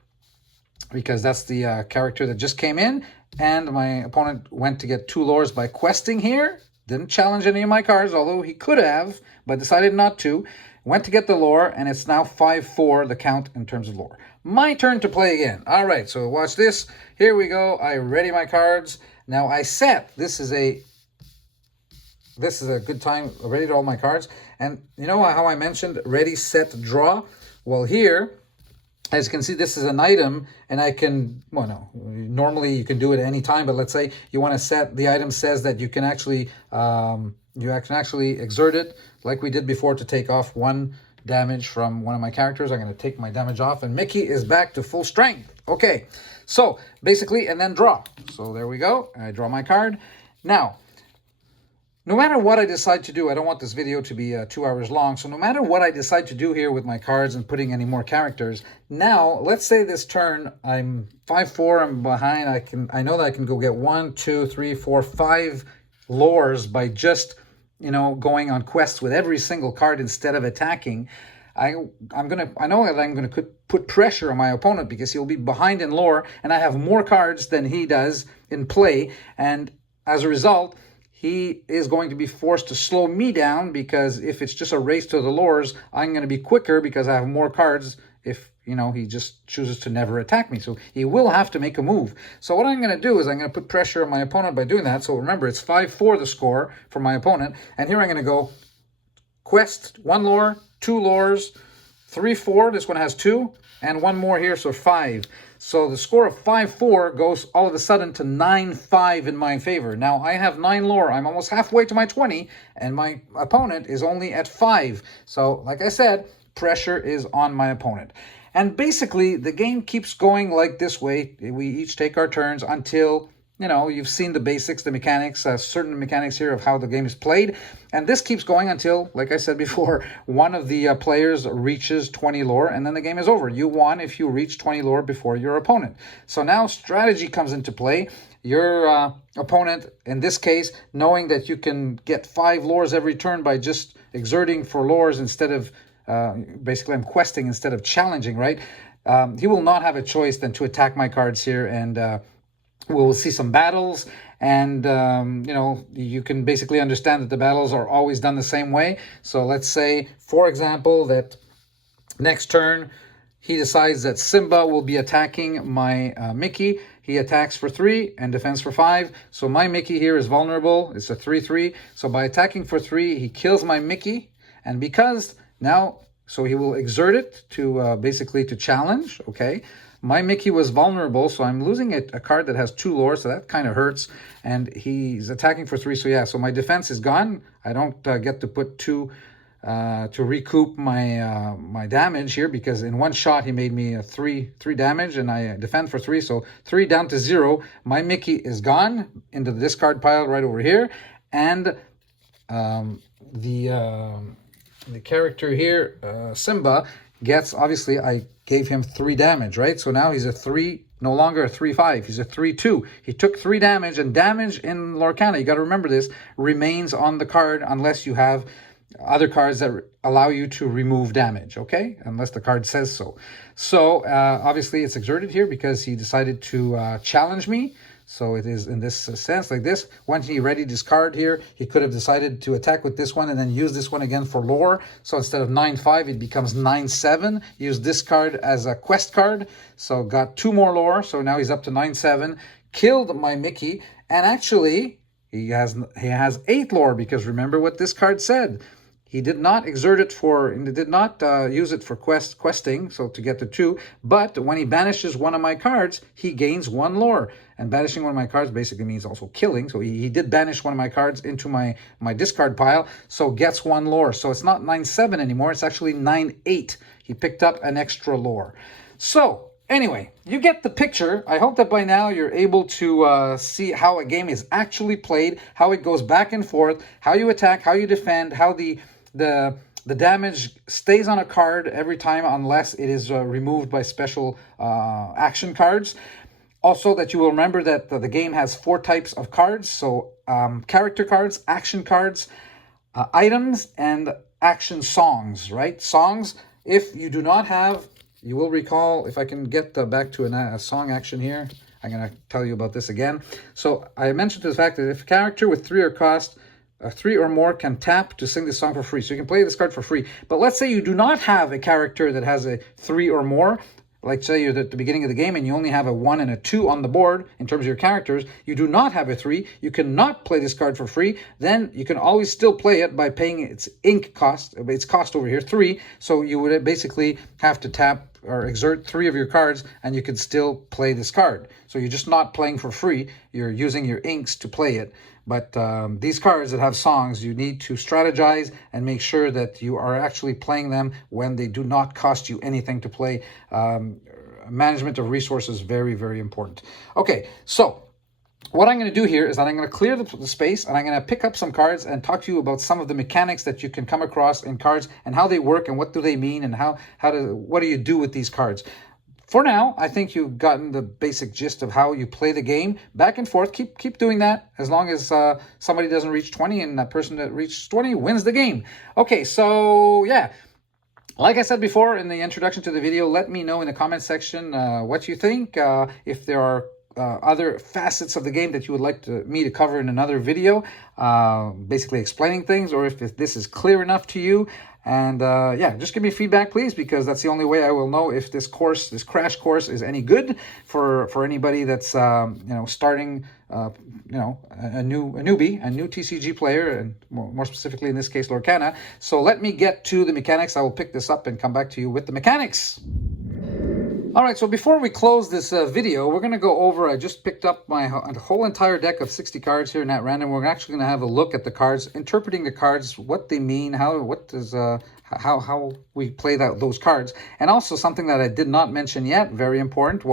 because that's the character that just came in. And my opponent went to get 2 lores by questing here. Didn't challenge any of my cards, although he could have, but decided not to. Went to get the lore, and it's now 5-4, the count in terms of lore. My turn to play again. All right, so watch this. Here we go. I ready my cards. Now I set. This is a good time. Ready to all my cards. And you know how I mentioned ready, set, draw? Well, here, as you can see, this is an item, and I can, well, no, normally you can do it at any time, but let's say you want to set, the item says that you can actually, exert it, like we did before, to take off 1 damage from one of my characters. I'm going to take my damage off, and Mickey is back to full strength. Okay, so basically, and then draw. So there we go. I draw my card. Now, no matter what I decide to do, I don't want this video to be 2 hours long, so no matter what I decide to do here with my cards and putting any more characters, now, let's say this turn, I'm 5-4, I'm behind, I know that I can go get 1, 2, 3, 4, 5 lores by just, going on quests with every single card instead of attacking. I know that I'm gonna put pressure on my opponent, because he'll be behind in lore, and I have more cards than he does in play, and as a result, he is going to be forced to slow me down, because if it's just a race to the lores, I'm going to be quicker because I have more cards if, he just chooses to never attack me. So he will have to make a move. So what I'm going to do is I'm going to put pressure on my opponent by doing that. So remember, it's 5-4 the score for my opponent. And here I'm going to go quest, 1 lore, 2 lores, 3-4. This one has 2. And 1 more here, so 5. So the score of 5-4 goes all of a sudden to 9-5 in my favor. Now, I have 9 lore. I'm almost halfway to my 20, and my opponent is only at 5. So, like I said, pressure is on my opponent. And basically, the game keeps going like this way. We each take our turns until, you've seen the basics, the mechanics, certain mechanics here of how the game is played. And this keeps going until, like I said before, one of the players reaches 20 lore, and then the game is over. You won if you reach 20 lore before your opponent. So now strategy comes into play. Your opponent, in this case, knowing that you can get 5 lores every turn by just exerting for lores instead of, basically I'm questing instead of challenging, right? He will not have a choice than to attack my cards here, and we'll see some battles, and you can basically understand that the battles are always done the same way. So let's say, for example, that next turn he decides that Simba will be attacking my Mickey. He attacks for 3 and defends for 5. So my Mickey here is vulnerable. It's a 3-3. So by attacking for 3, he kills my Mickey, and because now, so he will exert it to basically to challenge. Okay. My Mickey was vulnerable, so I'm losing a card that has 2 lore, so that kind of hurts. And he's attacking for 3, so yeah, so my defense is gone. I don't get to put 2 to recoup my my damage here, because in one shot he made me a 3 damage, and I defend for 3, so 3 down to 0. My Mickey is gone into the discard pile right over here, and the character here, Simba, gets, obviously, I gave him 3 damage, right? So now he's a 3, no longer a 3-5. He's a 3-2. He took 3 damage, and damage in Lorcana, you got to remember this, remains on the card unless you have other cards that allow you to remove damage, okay? Unless the card says so. So, obviously, it's exerted here because he decided to challenge me. So it is in this sense like this. When he readied his card here, he could have decided to attack with this one and then use this one again for lore. So instead of 9-5, it becomes 9-7. Use this card as a quest card. So got 2 more lore. So now he's up to 9-7. Killed my Mickey. And actually, he has 8 lore, because remember what this card said. He did not exert it for, and did not use it for questing, so to get to 2. But when he banishes one of my cards, he gains 1 lore. And banishing one of my cards basically means also killing. So he did banish one of my cards into my discard pile, so gets 1 lore. So it's not 9-7 anymore, it's actually 9-8. He picked up an extra lore. So anyway, you get the picture. I hope that by now you're able to see how a game is actually played, how it goes back and forth, how you attack, how you defend, how the damage stays on a card every time unless it is removed by special action cards. Also, that you will remember that the game has 4 types of cards. So character cards, action cards, items, and action songs, right? Songs, if you do not have, you will recall, if I can get back to a song action here, I'm going to tell you about this again. So I mentioned the fact that if a character with 3 or cost, 3 or more can tap to sing this song for free. So you can play this card for free. But let's say you do not have a character that has a 3 or more. Like say you're at the beginning of the game and you only have a 1 and a 2 on the board in terms of your characters. You do not have a 3. You cannot play this card for free. Then you can always still play it by paying its ink cost. Its cost over here, 3. So you would basically have to tap or exert 3 of your cards and you can still play this card. So you're just not playing for free. You're using your inks to play it. But these cards that have songs, you need to strategize and make sure that you are actually playing them when they do not cost you anything to play. Management of resources, very, very important. Okay, so what I'm going to do here is that I'm going to clear the space and I'm going to pick up some cards and talk to you about some of the mechanics that you can come across in cards and how they work and what do they mean and what do you do with these cards. For now, I think you've gotten the basic gist of how you play the game. Back and forth, keep doing that as long as somebody doesn't reach 20 and that person that reaches 20 wins the game. Okay, so yeah. Like I said before in the introduction to the video, let me know in the comment section what you think. If there are other facets of the game that you would like me to cover in another video, basically explaining things, or if this is clear enough to you. And yeah, just give me feedback, please, because that's the only way I will know if this crash course is any good for anybody that's starting a newbie, a new TCG player, and more specifically in this case Lorcana. So let me get to the mechanics. I will pick this up and come back to you with the mechanics. All right, so before we close this video, we're going to go over, I just picked up my whole entire deck of 60 cards here in at random. We're actually going to have a look at the cards, interpreting the cards, what they mean, how we play those cards. And also something that I did not mention yet, very important.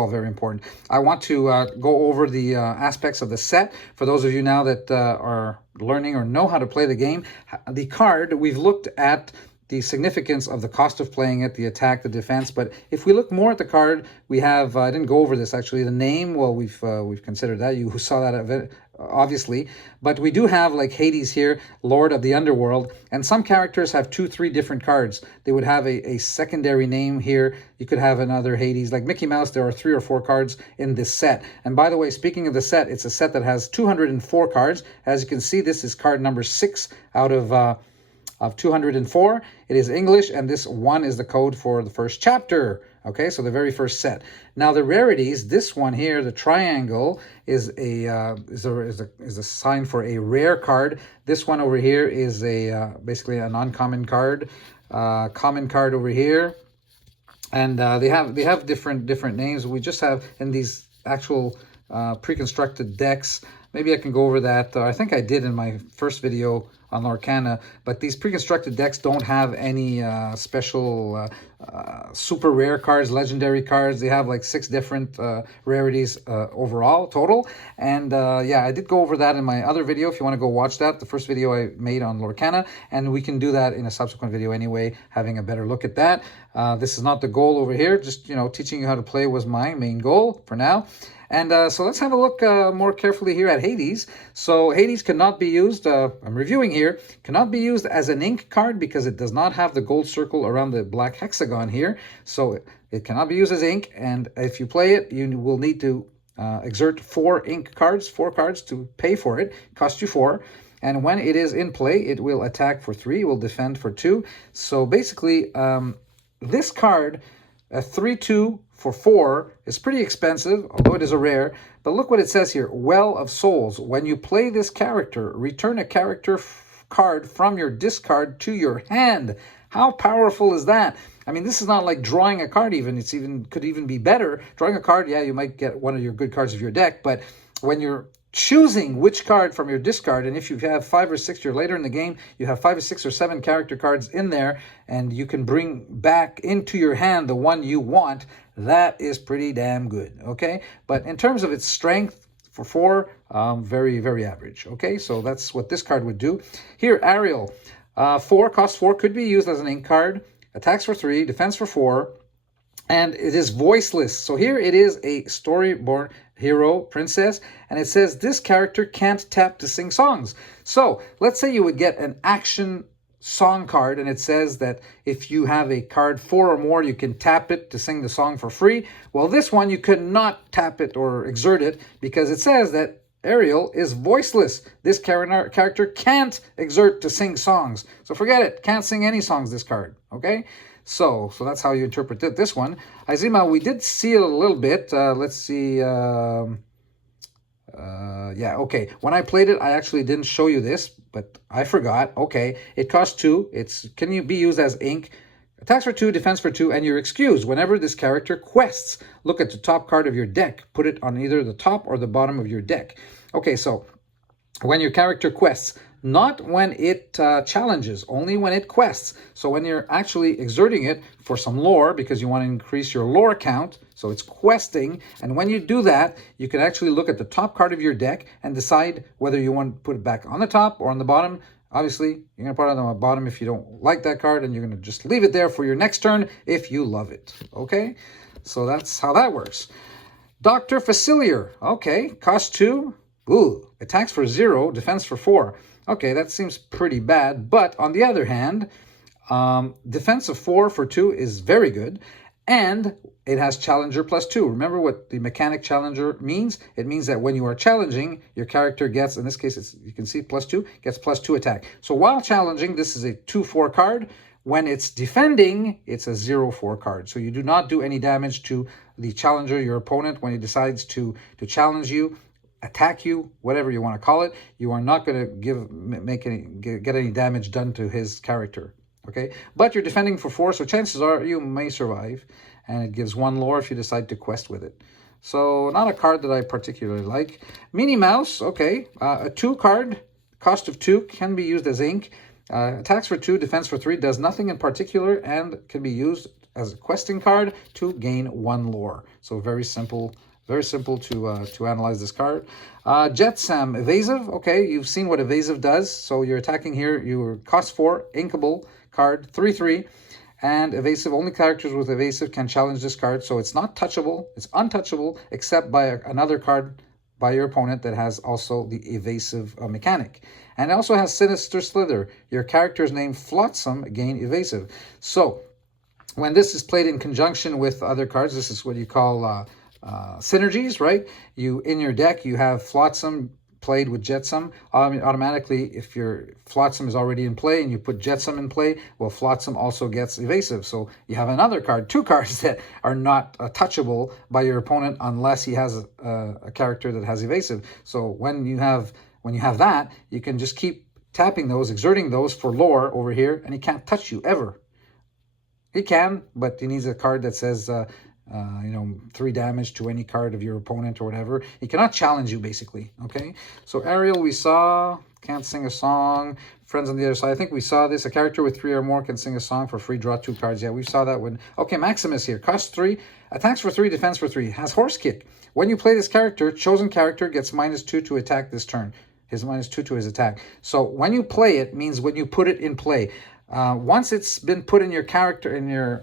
I want to go over the aspects of the set. For those of you now that are learning or know how to play the game, the card, we've looked at the significance of the cost of playing it, the attack, the defense. But if we look more at the card, we have, I didn't go over this actually, the name, well, we've considered that. You saw that event, obviously. But we do have, like Hades here, Lord of the Underworld. And some characters have 2, 3 different cards. They would have a secondary name here. You could have another Hades. Like Mickey Mouse, there are 3 or 4 cards in this set. And by the way, speaking of the set, it's a set that has 204 cards. As you can see, this is card number 6 out of 204. It is English, and this 1 is the code for the first chapter. Okay, so the very first set. Now the rarities, this one here, the triangle, is a sign for a rare card. This one over here is basically an uncommon card. Common card over here, and they have different names. We just have in these actual pre-constructed decks. Maybe I can go over that. I think I did in my first video on Lorcana, but these pre-constructed decks don't have any special super rare cards, legendary cards. They have like 6 different rarities overall, total. And yeah, I did go over that in my other video. If you want to go watch that, the first video I made on Lorcana, and we can do that in a subsequent video anyway, having a better look at that. This is not the goal over here. Just, teaching you how to play was my main goal for now. And so let's have a look more carefully here at Hades. So Hades cannot be used, I'm reviewing here, cannot be used as an ink card because it does not have the gold circle around the black hexagon here. So it cannot be used as ink, and if you play it, you will need to exert 4 ink cards, 4 cards to pay for it, cost you 4. And when it is in play, it will attack for 3, it will defend for 2. So basically, this card, a 3/2 for 4 is pretty expensive, although it is a rare. But look what it says here, Well of Souls. When you play this character, return a character card from your discard to your hand. How powerful is that? I mean, this is not like drawing a card even. Could even be better. Drawing a card, yeah, you might get one of your good cards of your deck, but when you're choosing which card from your discard, and if you have 5 or 6, you're later in the game, you have 5 or 6 or 7 character cards in there, and you can bring back into your hand the one you want, that is pretty damn good, okay? But in terms of its strength, for 4, very, very average, okay? So that's what this card would do. Here, Ariel, 4, cost 4, could be used as an ink card, attacks for 3, defense for 4, and it is voiceless. So here it is a storyborn hero, princess, and it says this character can't tap to sing songs. So let's say you would get an action song card, and it says that if you have a card 4 or more, you can tap it to sing the song for free. Well, this one you could not tap it or exert it because it says that Ariel is voiceless. This character can't exert to sing songs. So forget it. Can't sing any songs, this card. Okay? So that's how you interpret it. This one. Izima, we did see it a little bit. Let's see. Yeah, okay. When I played it, I actually didn't show you this, but I forgot. Okay, it costs 2. Can be used as ink. Attacks for 2, defense for 2, and you're excused whenever this character quests. Look at the top card of your deck. Put it on either the top or the bottom of your deck. Okay, so when your character quests, not when it challenges, only when it quests. So when you're actually exerting it for some lore, because you want to increase your lore count, so it's questing, and when you do that, you can actually look at the top card of your deck and decide whether you want to put it back on the top or on the bottom. Obviously, you're going to put it on the bottom if you don't like that card, and you're going to just leave it there for your next turn if you love it. Okay? So that's how that works. Dr. Facilier. Okay, cost 2. Ooh, attacks for 0, defense for 4. Okay, that seems pretty bad, but on the other hand, defense of 4 for 2 is very good, and it has Challenger +2. Remember what the mechanic Challenger means? It means that when you are challenging, your character gets, in this case, you can see +2, gets +2 attack. So while challenging, this is a 2/4 card. When it's defending, it's a 0/4 card. So you do not do any damage to the challenger, your opponent, when he decides to challenge you, attack you, whatever you want to call it. You are not going to get any damage done to his character. Okay, but you're defending for 4, so chances are you may survive, and it gives 1 lore if you decide to quest with it. So not a card that I particularly like. Minnie Mouse, okay, a 2 card, cost of 2, can be used as ink. Attacks for 2, defense for 3, does nothing in particular, and can be used as a questing card to gain 1 lore. So very simple to analyze this card. Jetsam, evasive. Okay, you've seen what evasive does. So you're attacking here. You cost 4, inkable card, 3/3, and evasive. Only characters with evasive can challenge this card. So it's not touchable. It's untouchable except by another card by your opponent that has also the evasive mechanic. And it also has Sinister Slither. Your character's name Flotsam gain evasive. So when this is played in conjunction with other cards, this is what you call synergies, right? In your deck, you have Flotsam played with Jetsam. Automatically, if your Flotsam is already in play and you put Jetsam in play, well, Flotsam also gets evasive. So you have another card, 2 cards that are not touchable by your opponent unless he has a character that has evasive. So when you have that, you can just keep tapping those, exerting those for lore over here, and he can't touch you ever. He can, but he needs a card that says 3 damage to any card of your opponent or whatever. He cannot challenge you, basically. Okay, so Ariel, we saw, can't sing a song. Friends on the other side, I think we saw this. A character with 3 or more can sing a song for free, draw 2 cards. Yeah, we saw that one. Okay, Maximus here, costs 3, attacks for 3, defense for 3, has Horse Kick. When you play this character, chosen character gets -2 to attack this turn. His -2 to his attack. So when you play it, means when you put it in play. Once it's been put in your character,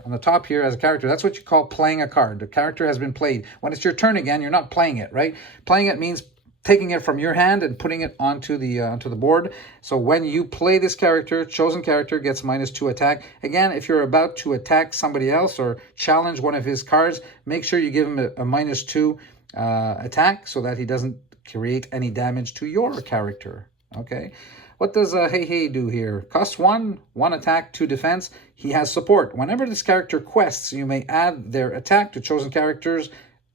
on the top here as a character, that's what you call playing a card. The character has been played. When it's your turn again, you're not playing it, right? Playing it means taking it from your hand and putting it onto the board. So when you play this character, chosen character gets -2 attack. Again, if you're about to attack somebody else or challenge one of his cards, make sure you give him a -2 attack so that he doesn't create any damage to your character. Okay. What does Hey Hey do here? Costs 1, 1 attack, 2 defense. He has support. Whenever this character quests, you may add their attack to chosen characters'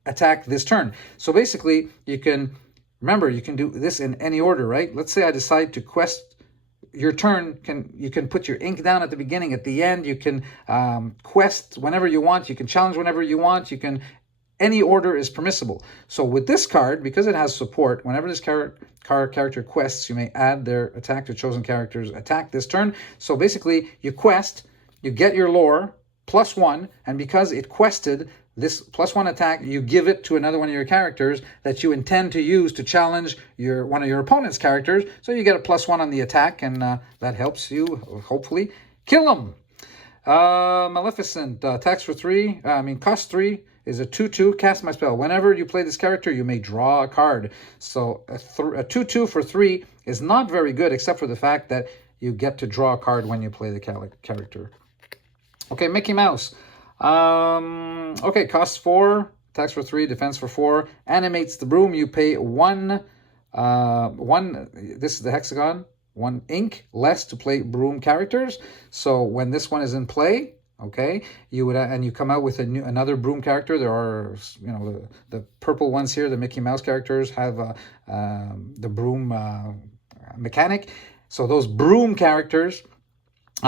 attack this turn. So basically, you can do this in any order, right? Let's say I decide to quest your turn. You can put your ink down at the beginning, at the end. You can quest whenever you want. You can challenge whenever you want. Any order is permissible. So with this card, because it has support, whenever this character quests, you may add their attack to chosen character's attack this turn. So basically, you quest, you get your lore, +1, and because it quested this +1 attack, you give it to another one of your characters that you intend to use to challenge one of your opponent's characters. So you get a +1 on the attack, and that helps you, hopefully, kill them. Maleficent, attacks for 3, cost 3, is a 2/2, cast my spell. Whenever you play this character, you may draw a card. So a 2/2 for 3 is not very good, except for the fact that you get to draw a card when you play the character. Okay, Mickey Mouse. Okay, costs 4, attacks for 3, defense for 4, animates the broom. You pay 1, this is the hexagon, 1 ink less to play broom characters. So when this one is in play, okay, you would and you come out with another broom character. There are, you know, the purple ones here, the Mickey Mouse characters have the broom mechanic. So those broom characters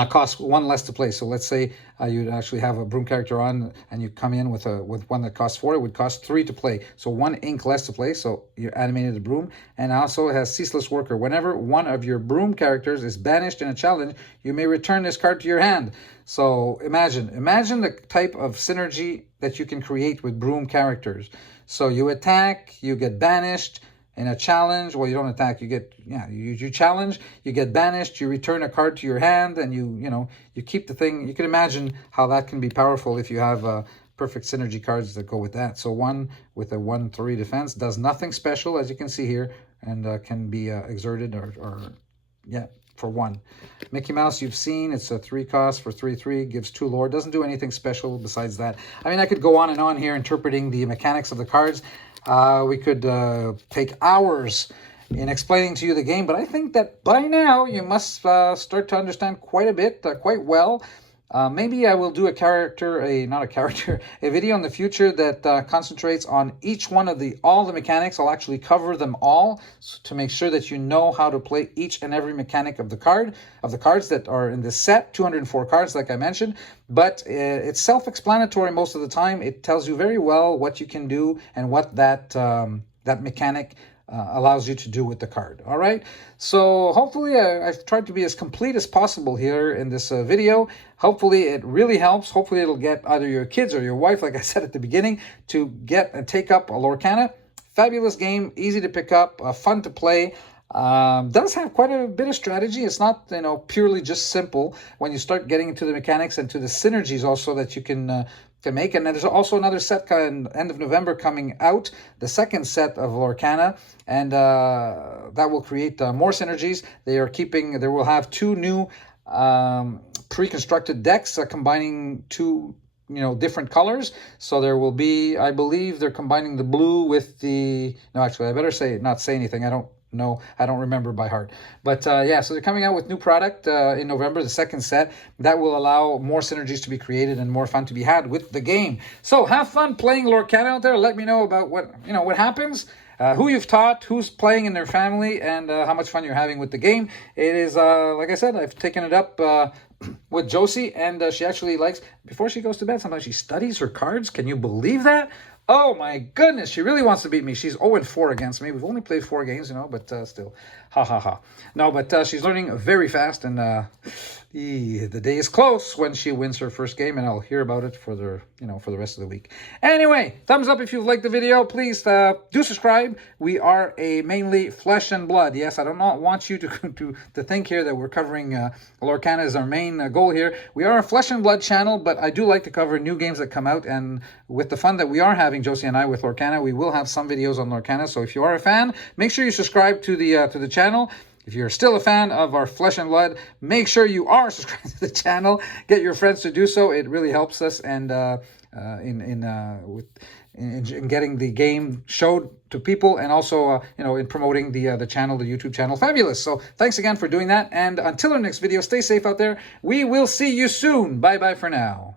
cost 1 less to play. So let's say you'd actually have a broom character on, and you come in with one that costs 4. It would cost 3 to play. So 1 ink less to play. So you animated the broom, and also it has Ceaseless Worker. Whenever one of your broom characters is banished in a challenge, you may return this card to your hand. So imagine the type of synergy that you can create with broom characters. So you attack, you get banished. In a challenge, well, you don't attack, you get, you challenge, you get banished, you return a card to your hand, and you keep the thing. You can imagine how that can be powerful if you have perfect synergy cards that go with that. So 1 with a 1/3 defense does nothing special, as you can see here, and can be exerted for 1. Mickey Mouse, you've seen, it's a 3 cost for 3/3, gives 2 lore, doesn't do anything special besides that. I mean, I could go on and on here interpreting the mechanics of the cards. We could take hours in explaining to you the game, but I think that by now you must start to understand quite a bit, quite well. Maybe I will do a video in the future that concentrates on each one of all the mechanics. I'll actually cover them all to make sure that you know how to play each and every mechanic of the cards that are in this set. 204 cards, like I mentioned, but it's self-explanatory most of the time. It tells you very well what you can do and what that mechanic allows you to do with the card. All right, so hopefully I've tried to be as complete as possible here in this video. Hopefully it really helps. Hopefully it'll get either your kids or your wife, like I said at the beginning, to get and take up a Lorcana. Fabulous game, easy to pick up, fun to play. Does have quite a bit of strategy. It's not, purely just simple when you start getting into the mechanics and to the synergies also that you can make. And then there's also another set end of November coming out, the second set of Lorcana, and that will create more synergies. They will have 2 new pre-constructed decks combining 2 different colors. So there will be, I believe they're combining the blue with the, no, actually I better not say anything. I don't remember by heart. But yeah, so they're coming out with new product in November, the second set. That will allow more synergies to be created and more fun to be had with the game. So have fun playing Lorcana out there. Let me know about what happens, who you've taught, who's playing in their family, and how much fun you're having with the game. It is, like I said, I've taken it up with Josie, and she actually likes, before she goes to bed, sometimes she studies her cards. Can you believe that? Oh my goodness, she really wants to beat me. She's 0-4 against me. We've only played 4 games, but still. Ha ha ha. No, but she's learning very fast, and the day is close when she wins her first game, and I'll hear about it for the rest of the week. Anyway, thumbs up if you've liked the video. Please do subscribe. We are a mainly flesh and blood. Yes, I do not want you to think here that we're covering Lorcana as our main goal here. We are a flesh and blood channel, but I do like to cover new games that come out, and with the fun that we are having, Josie and I, with Lorcana, we will have some videos on Lorcana. So if you are a fan, make sure you subscribe to the channel. If you're still a fan of our flesh and blood, make sure you are subscribed to the channel. Get your friends to do so. It really helps us, and in getting the game showed to people, and also in promoting the channel, the YouTube channel. Fabulous. So thanks again for doing that, and until our next video, stay safe out there. We will see you soon. Bye bye for now.